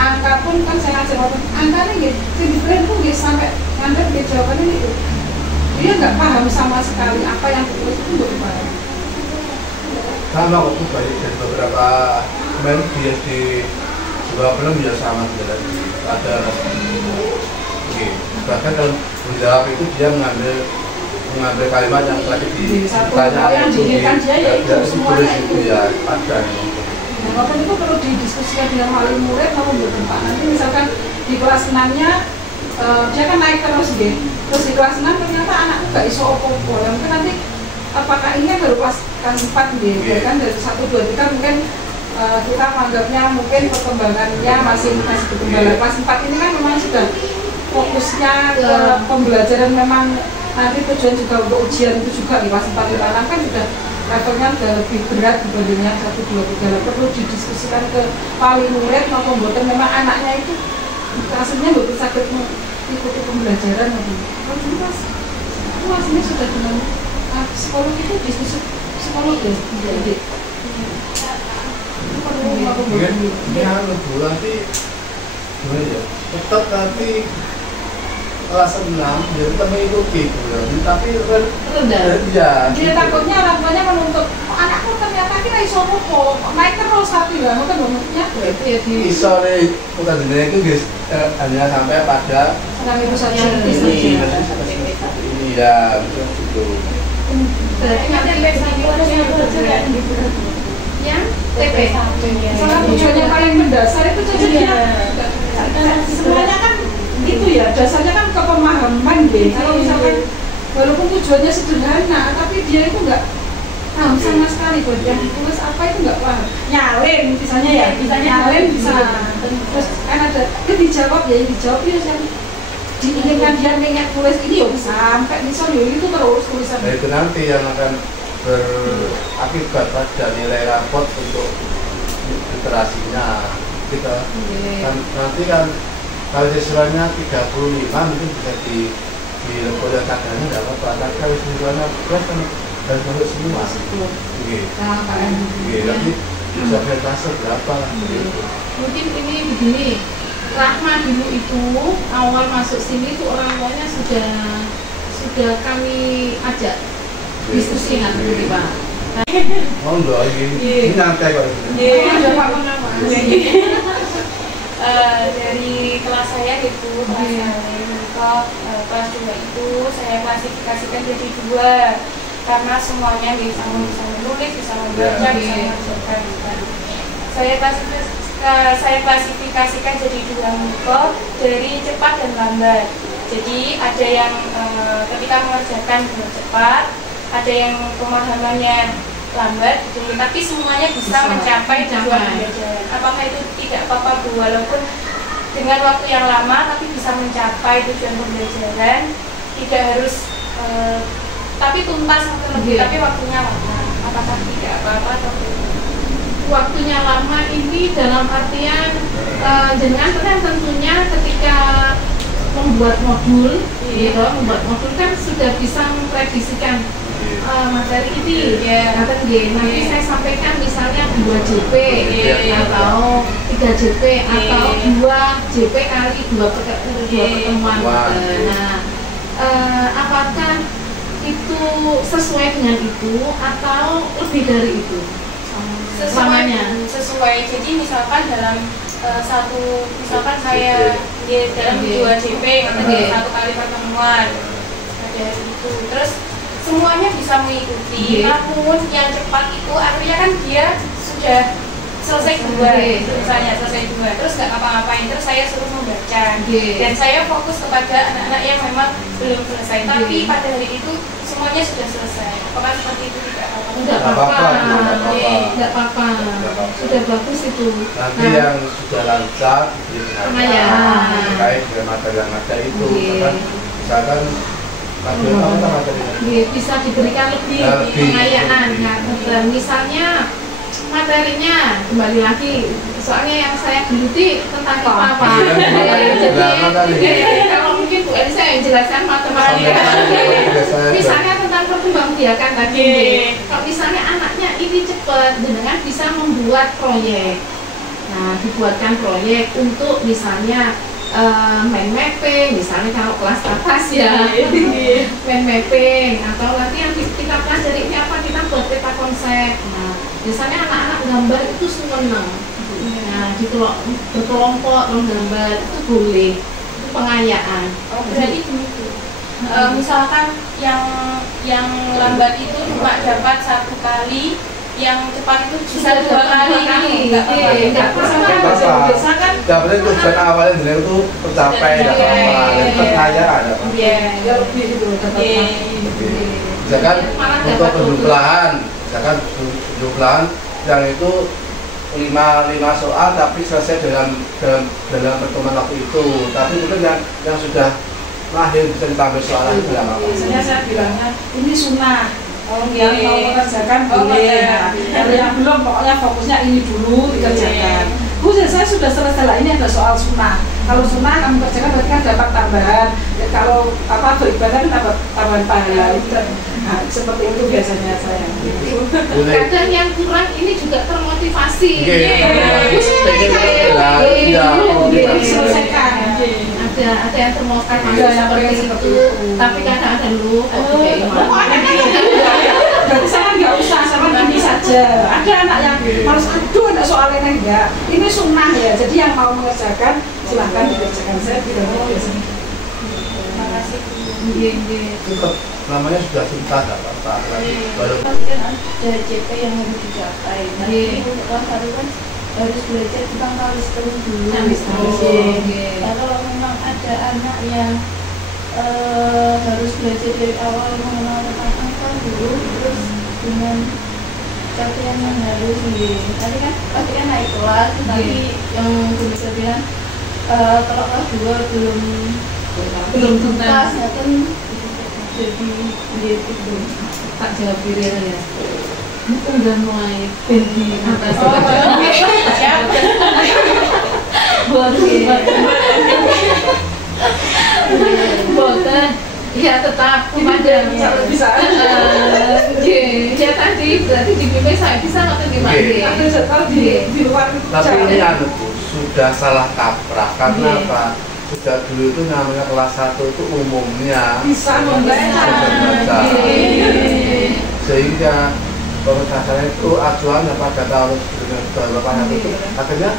Angka pun kan saya ngajar waktu angkanya gitu, sing ditulis itu gitu sampai ngantar dia jawabannya gitu. Dia nggak paham sama sekali apa yang ditulis itu nggak paham. Sama waktu balik dari beberapa kemarin dia di sebuah film juga sama jalan ada bahkan kalau menjawab itu dia mengambil kalimat yang tadi ditanya itu ditulis itu ya ada. Nah, waktu itu perlu didiskusikan dengan wali murid maupun guru Pak. Nanti misalkan di kelas 6-nya dia kan naik terus gitu. Terus di kelas 6 ternyata anakku nggak iso opo-opo. Mungkin nanti apakah ini baru kelas 4 gitu kan dari 1, 2, 3 mungkin kita menganggapnya mungkin perkembangannya masih berkembang. Kelas 4 ini kan memang sudah fokusnya ke pembelajaran memang nanti tujuan juga untuk ujian itu juga di kelas 4 kan sudah levelnya sudah lebih berat dibandingnya 1, 2, 3 perlu didiskusikan ke wali murid maupun buatan memang anaknya itu rasanya betul sakit mengikuti pembelajaran kalau dulu pas aku aslinya sudah dengan psikolog itu diskusi psikolog ya jadi ini harus nanti gimana ya tetap nanti kelas 6 ya kita mengikuti tapi rendah ya dia takutnya orang tuanya menuntut anakku ternyata kita iso kok naik terus tapi ya mungkin maksudnya iso nih bukan itu guys hanya sampai pada itu saja ini Iya, betul. Berarti nanti yang TP. Salah tujuannya paling mendasar itu tujuannya semuanya kan itu ya, dasarnya kan kepemahaman deh. Kalau misalkan walaupun tujuannya sederhana, tapi dia itu nggak paham sama sekali buat yang ditulis apa itu nggak paham. Nyalin misalnya ya, nyalin bisa. Terus kan ada dijawab ya yang diinginkan dia pengen tulis ini ya sampai misalnya itu terus tulisan. Nah itu nanti yang akan berakibat pada nilai rapot untuk literasinya kita. Kan nanti kan kalau siswanya 35 mungkin bisa di level katanya nggak apa-apa. Tapi kalau siswanya plus kan harus masuk semua. Nanti bisa persentase berapa? Mungkin ini begini. Rahma dulu itu awal masuk sini itu orang tuanya sudah kami ajak diskusi kan begitu Pak. Oh enggak ini nyantai kok. Ada Pak Menama. Dari kelas saya gitu, kelas kelas 2 itu saya klasifikasikan jadi 2 karena semuanya bisa menulis, bisa membaca, bisa mengajarkan. Saya klasifikasikan jadi 2 metode dari cepat dan lambat. Jadi ada yang ketika mengerjakan dengan cepat, ada yang pemahamannya lambat, tapi semuanya bisa mencapai tujuan pembelajaran. Apakah itu tidak apa-apa Bu, walaupun dengan waktu yang lama tapi bisa mencapai tujuan pembelajaran, tidak harus tapi tuntas atau lebih, tapi waktunya lama. Apakah tidak apa-apa atau waktunya lama ini dalam artian dengan tentunya ketika membuat modul, gitu, membuat modul kan sudah bisa memprediksikan materi ini. Nanti saya sampaikan misalnya 2 JP atau 3 JP atau 2 JP kali 2 pertemuan. Nah, apakah itu sesuai dengan itu atau lebih dari itu? Sesuai. Jadi misalkan dalam misalkan saya dalam 2 JP atau 1 kali pertemuan ada itu, terus semuanya bisa mengikuti. Namun yang cepat itu artinya kan dia sudah selesai 2, misalnya selesai 2, terus nggak ngapa-ngapain, terus saya suruh membaca, dan saya fokus kepada anak-anak yang memang belum selesai, tapi pada hari itu semuanya sudah selesai. Apakah seperti itu? Tidak apa-apa. Tidak apa-apa. Sudah bagus itu. Nanti yang sudah lancar terkait dengan materi yang ada itu, misalkan bisa diberikan lebih pengayaan. Misalnya materinya kembali lagi, soalnya yang saya geluti tentang apa. Jadi kalau mungkin Bu Elisa yang jelaskan matematika, misalnya tentang perkembangbiakan tadi. Kalau misalnya anaknya ini cepat, dengan bisa membuat proyek. Nah, dibuatkan proyek untuk misalnya mind mapping, misalnya kalau kelas atas ya, mind mapping, atau nanti yang kita pelajari ini apa, kita buat peta konsep. Nah, biasanya anak-anak gambar itu senang. Nah, berkelompok menggambar itu boleh, itu pengayaan. Berarti begitu. Misalkan yang lambat itu cuma dapat 1 kali, yang cepat itu bisa 2 kali. Enggak apa-apa. Biasakan tujuan awalnya itu tercapai, enggak apa-apa. Dan pengayaan ada apa? Ya lebih itu Misalkan untuk penjumlahan, yang itu 5 soal tapi selesai dalam pertemuan waktu itu. Tapi mungkin yang sudah lahir bisa ditambah soal lagi nggak apa-apa. Biasanya saya bilangnya ini sunnah. Yang mau mengerjakan boleh. Kalau yang belum pokoknya fokusnya ini dulu dikerjakan. Bu, saya sudah selesai lah, ini ada soal sunnah. Kalau sunnah kamu kerjakan berarti kan dapat tambahan. Ya, kalau beribadah kan dapat tambahan pahala. Nah, seperti itu biasanya saya. Kadang yang kurang ini juga termotivasi. Selesaikan. Ada yang termotivasi seperti itu. Tapi kadang ada lu. Berarti saya nggak usah sama ini saja. Ada anak yang harus ada soalnya enggak. Ini sunnah ya. Jadi yang mau mengerjakan silahkan dikerjakan. Saya tidak mau biasanya. klasik. Nggih. Itu namanya sudah cinta nggak apa-apa. Walaupun Kan ada CP yang harus dicapai. Tapi untuk kelas 1 kan harus belajar tentang kalister dulu. Kalau memang ada anak yang harus belajar dari awal mengenal tentang angka dulu, terus dengan capaian yang harus tadi kan pasti kan naik kelas, tapi yang bisa bilang kalau kelas 2 belum tuntas ya kan jadi gitu. Tak jawab diri ya. Itu udah mulai di atas. Boten. Ya tetap kepada bisa. Ya tadi berarti di BP saya bisa nggak gimana? Ada jadwal di luar. tapi ini sudah salah kaprah karena apa? Sudah dulu itu namanya kelas 1 itu umumnya Bisa membaca. Sehingga pementasannya itu acuannya pada tahun 1981 itu akhirnya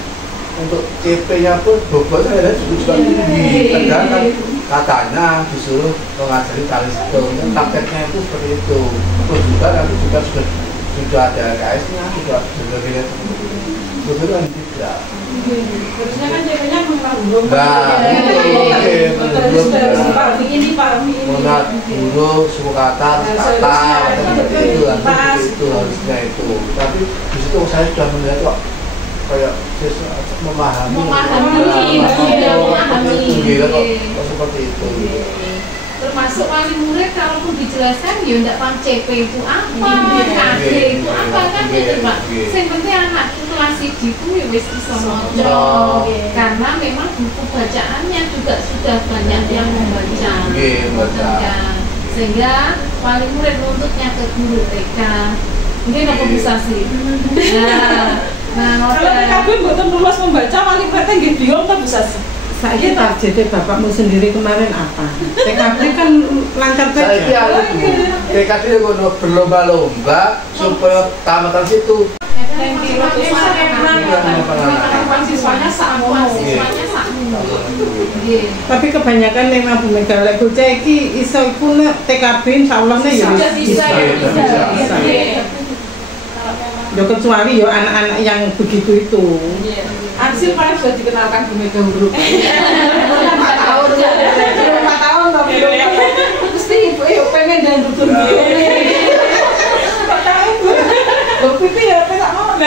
untuk CP-nya pun bobotnya juga tinggi. Padahal kan katanya disuruh mengajari kalister, prakteknya itu seperti itu. Terus juga nanti juga sudah ada LKS-nya, sudah dilihat betul kan tidak. Harusnya kan CP-nya belum. Nah, ini dipahami ini. mengenal guru, suku kata, seperti itu harusnya itu. Tapi di situ saya sudah melihat kok kayak memahami kok seperti itu. Termasuk wali murid kalaupun dijelaskan ya enggak paham CP itu apa, KD itu apa kan gitu Pak. Yang penting anak itu kelas 1 itu ya wis bisa maca. Karena memang buku bacaannya juga sudah banyak yang membaca. Sehingga wali murid nuntutnya ke guru TK. Mungkin apa bisa sih? Kalau PKB mboten lulus membaca wali muridnya nggih bingung kan bisa sih. Saya targetnya bapakmu sendiri kemarin apa? TKB kan lancar Saya saja. TKB itu berlomba-lomba supaya tamatan situ. Siswanya sama. Tapi kebanyakan memang Bu Mega lek bocah iki iso iku nek TKB insyaallah nek ya Bisa. Ya kecuali ya anak-anak yang begitu itu. Ansip paling sudah dikenalkan Bu Mega huruf. 4 tahun tapi mesti ibu pengen dan duduk ngene. 4 tahun. Lho pipi ya tak mau.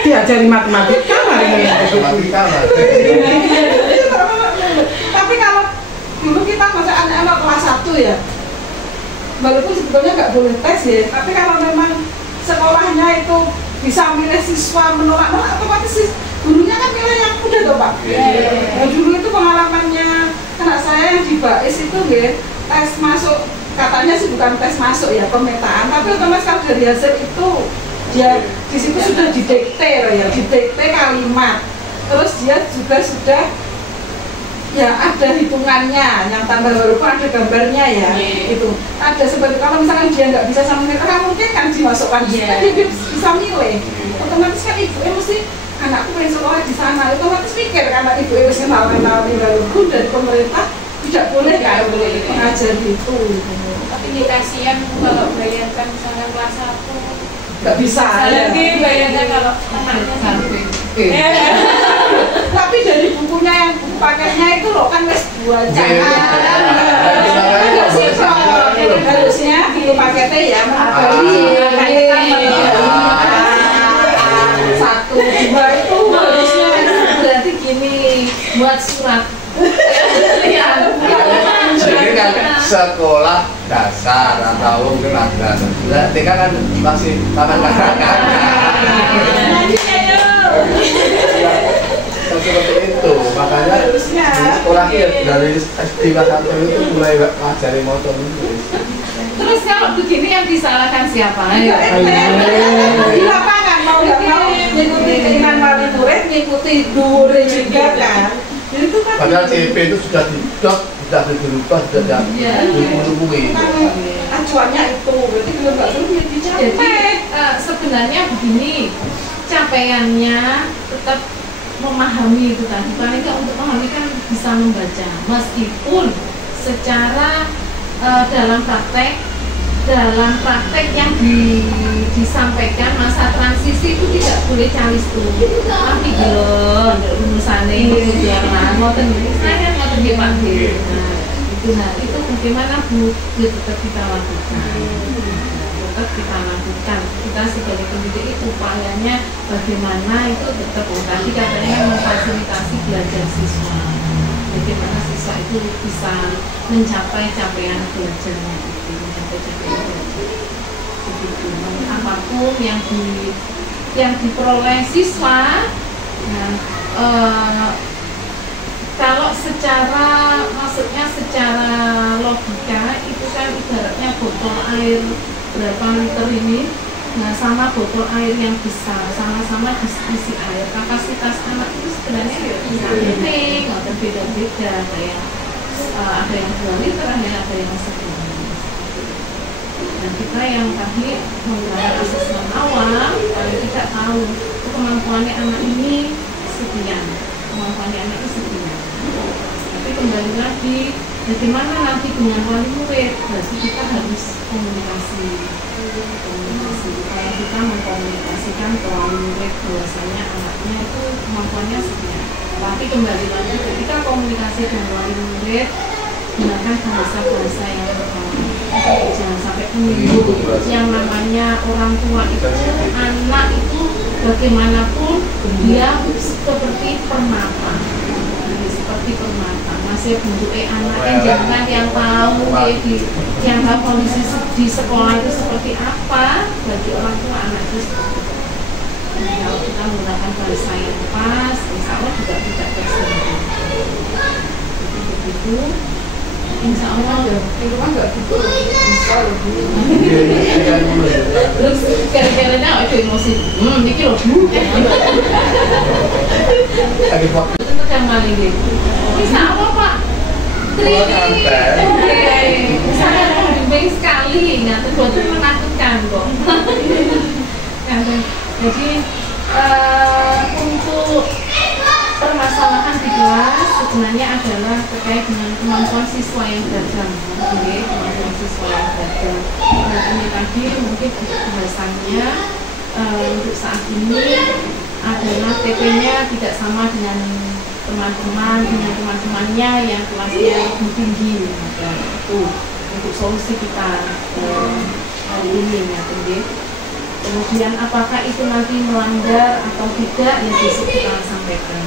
Diajari matematika mari Matematika lah. Tapi kalau dulu kita masa anak-anak kelas 1 ya, walaupun sebetulnya nggak boleh tes ya, tapi kalau memang sekolahnya itu bisa milih siswa menolak-nolak, otomatis gurunya kan milih yang muda toh Pak. Nah, dulu itu pengalamannya anak saya yang di BAIS itu ya, tes masuk, katanya sih bukan tes masuk ya, pemetaan, tapi otomatis kalau dari hasil itu dia di situ sudah didikte ya, didikte kalimat, terus dia juga sudah ya ada hitungannya yang tanggal walaupun ada gambarnya ya, itu ada seperti kalau misalkan dia nggak bisa sama mereka mungkin kan dimasukkan dia bisa milih, otomatis kan ibu mesti anakku pengen sekolah di sana, otomatis pikir karena ibu harus kenal-kenal walaupun dari pemerintah tidak boleh kan mengajar itu. Tapi ini kasihan kalau bayangkan misalnya kelas 1 nggak bisa lagi bayangkan kalau anaknya tapi dari bukunya yang buku paketnya itu loh kan wes 2 harusnya buku paketnya ya satu dua itu harusnya berarti gini buat surat. Jadi kan sekolah dasar atau mungkin madrasah. Berarti kan masih kanak-kanak. Seperti itu, makanya di sekolah dari SD kelas 1 itu mulai ngajari motor menulis. Terus kalau begini yang disalahkan siapa? Ayo. di lapangan mau nggak mau mengikuti keinginan wali murid, mengikuti guru juga kan. Jadi itu kan Padahal CP itu sudah didok, sudah dirubah, sudah dilumui. acuannya itu berarti kalau nggak dulu ya dicapai. Jadi sebenarnya begini, capaiannya tetap memahami itu tadi. Paling nggak untuk memahami kan bisa membaca, meskipun secara dalam praktek yang disampaikan masa transisi itu tidak boleh calistu. Tapi belum lulusannya itu jangan ngoten saya ngoten nggih Pak. Nah itu bagaimana Bu? Tetap kita lakukan. Tetap kita lakukan. Kita sebagai pendidik itu upayanya bagaimana itu tetap tadi katanya memfasilitasi belajar siswa. Bagaimana siswa itu bisa mencapai capaian belajarnya itu, begitu. Apapun yang diperoleh siswa, nah, kalau maksudnya secara logika itu kan ibaratnya botol air berapa liter ini, nah sama botol air yang besar, sama-sama diisi air. Kapasitas anak itu sebenarnya bisa penting, atau beda-beda. Ada yang 2 liter, ada yang 10. Dan kita yang tadi menggunakan asesmen awal, kalau tidak tahu kemampuannya anak ini sekian, tapi kembali lagi bagaimana nanti dengan wali murid, berarti kita harus komunikasi. Kalau kita mengkomunikasikan ke wali murid bahwasanya anaknya itu kemampuannya sekian, tapi kembali lagi ketika komunikasi dengan wali murid gunakan bahasa yang tepat. Jangan sampai menyinggung yang namanya orang tua itu. Anak itu bagaimanapun dia seperti permata, masih bentuknya anaknya jangan yang tahu yang tahu kondisi di sekolah itu seperti apa. Bagi orang tua anak itu kalau kita menggunakan bahasa yang pas, insya Allah juga tidak tersinggung. Begitu. Insya Allah di rumah nggak gitu bisa lebih. Terus kira-kiranya itu emosi. Ini loh bu. Itu yang paling gitu. Insya Allah Pak. Saya bimbing sekali, nggak betul menakutkan kok. Jadi untuk permasalahan di kelas sebenarnya adalah terkait dengan kemampuan siswa yang gagal. Kemampuan siswa yang gagal. Nah ini tadi mungkin untuk bahasannya untuk saat ini adalah TP-nya tidak sama dengan teman-temannya yang kelasnya lebih tinggi. Itu untuk solusi kita hari ini ya teman. Kemudian apakah itu nanti melanggar atau tidak ya besok kita sampaikan.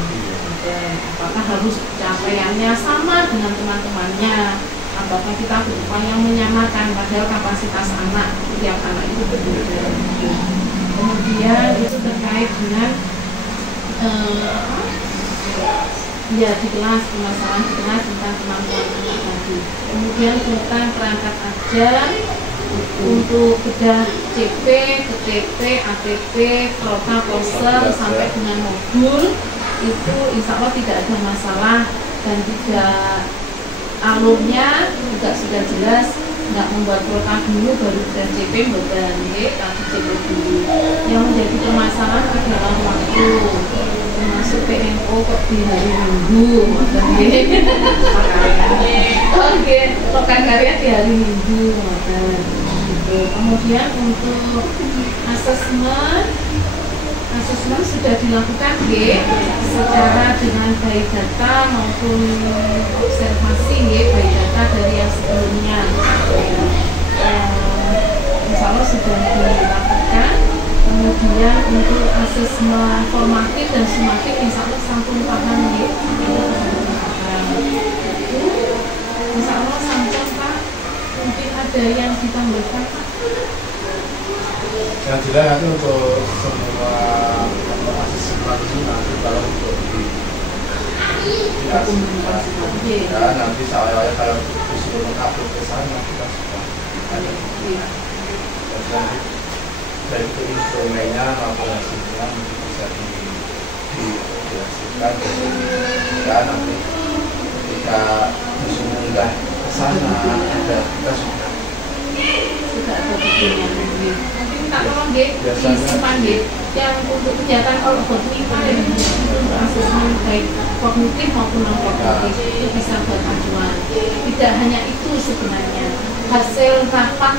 Apakah harus capaiannya sama dengan teman-temannya? Apakah kita berupaya menyamakan padahal kapasitas anak setiap anak itu berbeda. Kemudian itu terkait dengan ya di kelas, permasalahan di kelas tentang kemampuan anak tadi. Kemudian tentang perangkat ajar untuk bedah CP, KTP, ATP, prota, poster sampai dengan modul itu insya Allah tidak ada masalah dan tidak alurnya juga sudah jelas, nggak membuat prota dulu baru bedah CP, bedah tapi CP dulu. Yang menjadi permasalahan adalah waktu masuk PMO kok di hari Minggu. Oke, loka karya di hari Minggu. Kemudian untuk asesmen sudah dilakukan secara dengan baik data maupun observasi baik data dari yang sebelumnya. Insya Allah sudah dilakukan. Kemudian untuk asesmen formatif dan sumatif insya Allah sampun paham insya Allah sampun Pak. Mungkin ada yang ditambahkan Pak? Yang jelas nanti untuk semua asesmen ini nanti kalau untuk ya nanti saya kalau disuruh mengupload ke sana kita sudah ada dari itu instrumennya maupun hasilnya mungkin bisa dihasilkan ya nanti ketika disuruh mengunggah ke sana ada kita sudah ada bukunya. Nanti minta tolong disimpan yang untuk kegiatan kalau buat MIPA itu untuk asesmen baik kognitif maupun non kognitif itu bisa buat acuan. Tidak hanya itu sebenarnya, hasil rapat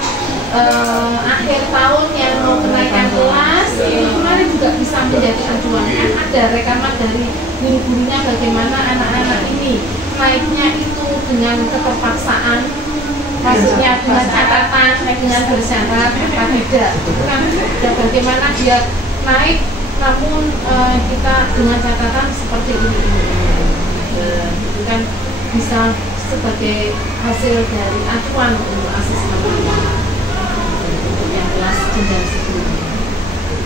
akhir tahun yang mau kenaikan kelas itu kemarin juga bisa menjadi acuan. Kan ada rekaman dari guru-gurunya bagaimana anak-anak ini naiknya itu dengan keterpaksaan, maksudnya dengan catatan, dengan bersyarat apa tidak, kan bagaimana dia naik namun kita dengan catatan seperti ini itu kan bisa sebagai hasil dari acuan untuk asesmen untuk yang kelas jenjang sebelumnya.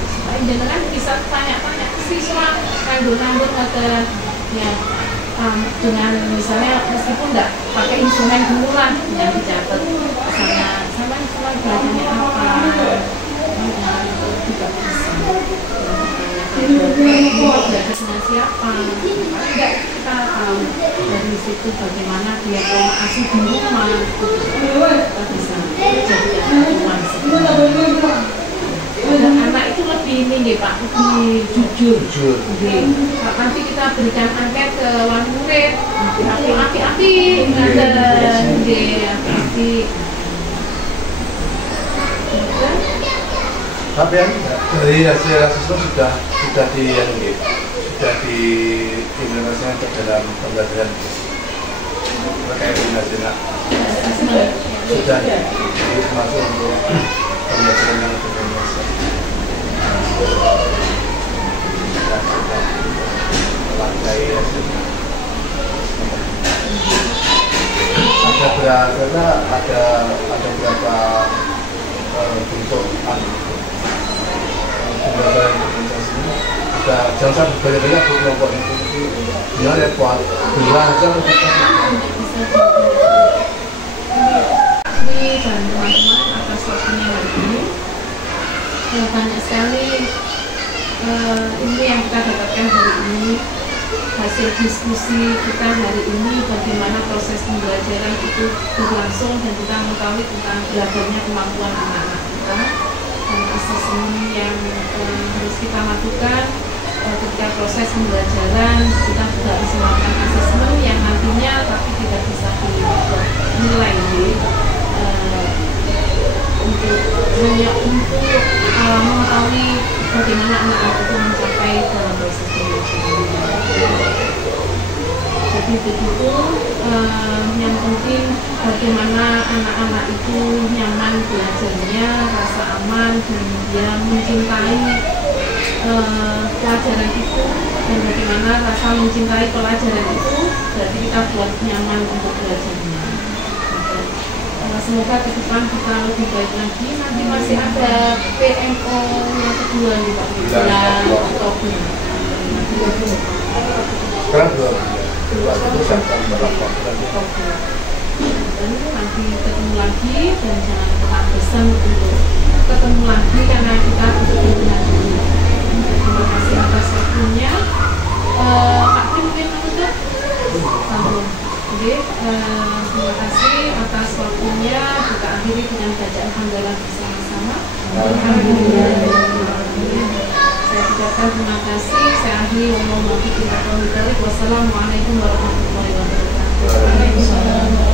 Supaya jenengan bisa tanya-tanya ke siswa nanggur ada ya dengan misalnya meskipun enggak pakai instrumen dulu lah yang dicatat misalnya sama instrumen belajarnya apa juga bisa belajar dengan siapa enggak kita tahu dari situ bagaimana dia komunikasi di rumah kita bisa jadi acuan sebenarnya. Dan anak itu lebih ini Pak, lebih jujur. Nanti kita berikan angket ke wali murid, api-api, api-api. Tapi dari hasil asesmen sudah diimplementasikan ke dalam pembelajaran terkait dengan hasil asesmen sudah masuk untuk pembelajaran yang berkomunikasi. Ada berapa bentuk pembelajaran implementasinya? Jangan sampai banyak-banyak kelompok itu gimana ya buat belajar dan teman-teman atas waktunya hari ini. Banyak sekali ilmu yang kita dapatkan hari ini, hasil diskusi kita hari ini, bagaimana proses pembelajaran itu berlangsung dan kita mengetahui tentang belajarnya kemampuan anak-anak kita dan asesmen yang harus kita lakukan ketika proses pembelajaran. Kita juga harus melakukan asesmen yang nantinya tapi tidak bisa dinilai hanya untuk mengetahui bagaimana anak-anak itu mencapai dalam proses pembelajaran. Jadi begitu, yang penting bagaimana anak-anak itu nyaman belajarnya, rasa aman dan dia mencintai pelajaran itu, dan bagaimana rasa mencintai pelajaran itu berarti kita buat nyaman untuk belajarnya. Semoga ke depan kita lebih baik lagi. Nanti masih ada PMO yang kedua nih Pak, bulan Oktober. Sekarang itu sampai berapa? Dan nanti ketemu lagi dan jangan lupa pesan untuk ketemu lagi karena kita ketemu lagi. Terima kasih atas waktunya. Pak Tim mungkin menutup. Oke, terima kasih atas waktunya. Kita akhiri dengan bacaan hamdalah bersama-sama. Alhamdulillah. Saya ucapkan terima kasih. Saya akhiri wassalamualaikum warahmatullahi wabarakatuh.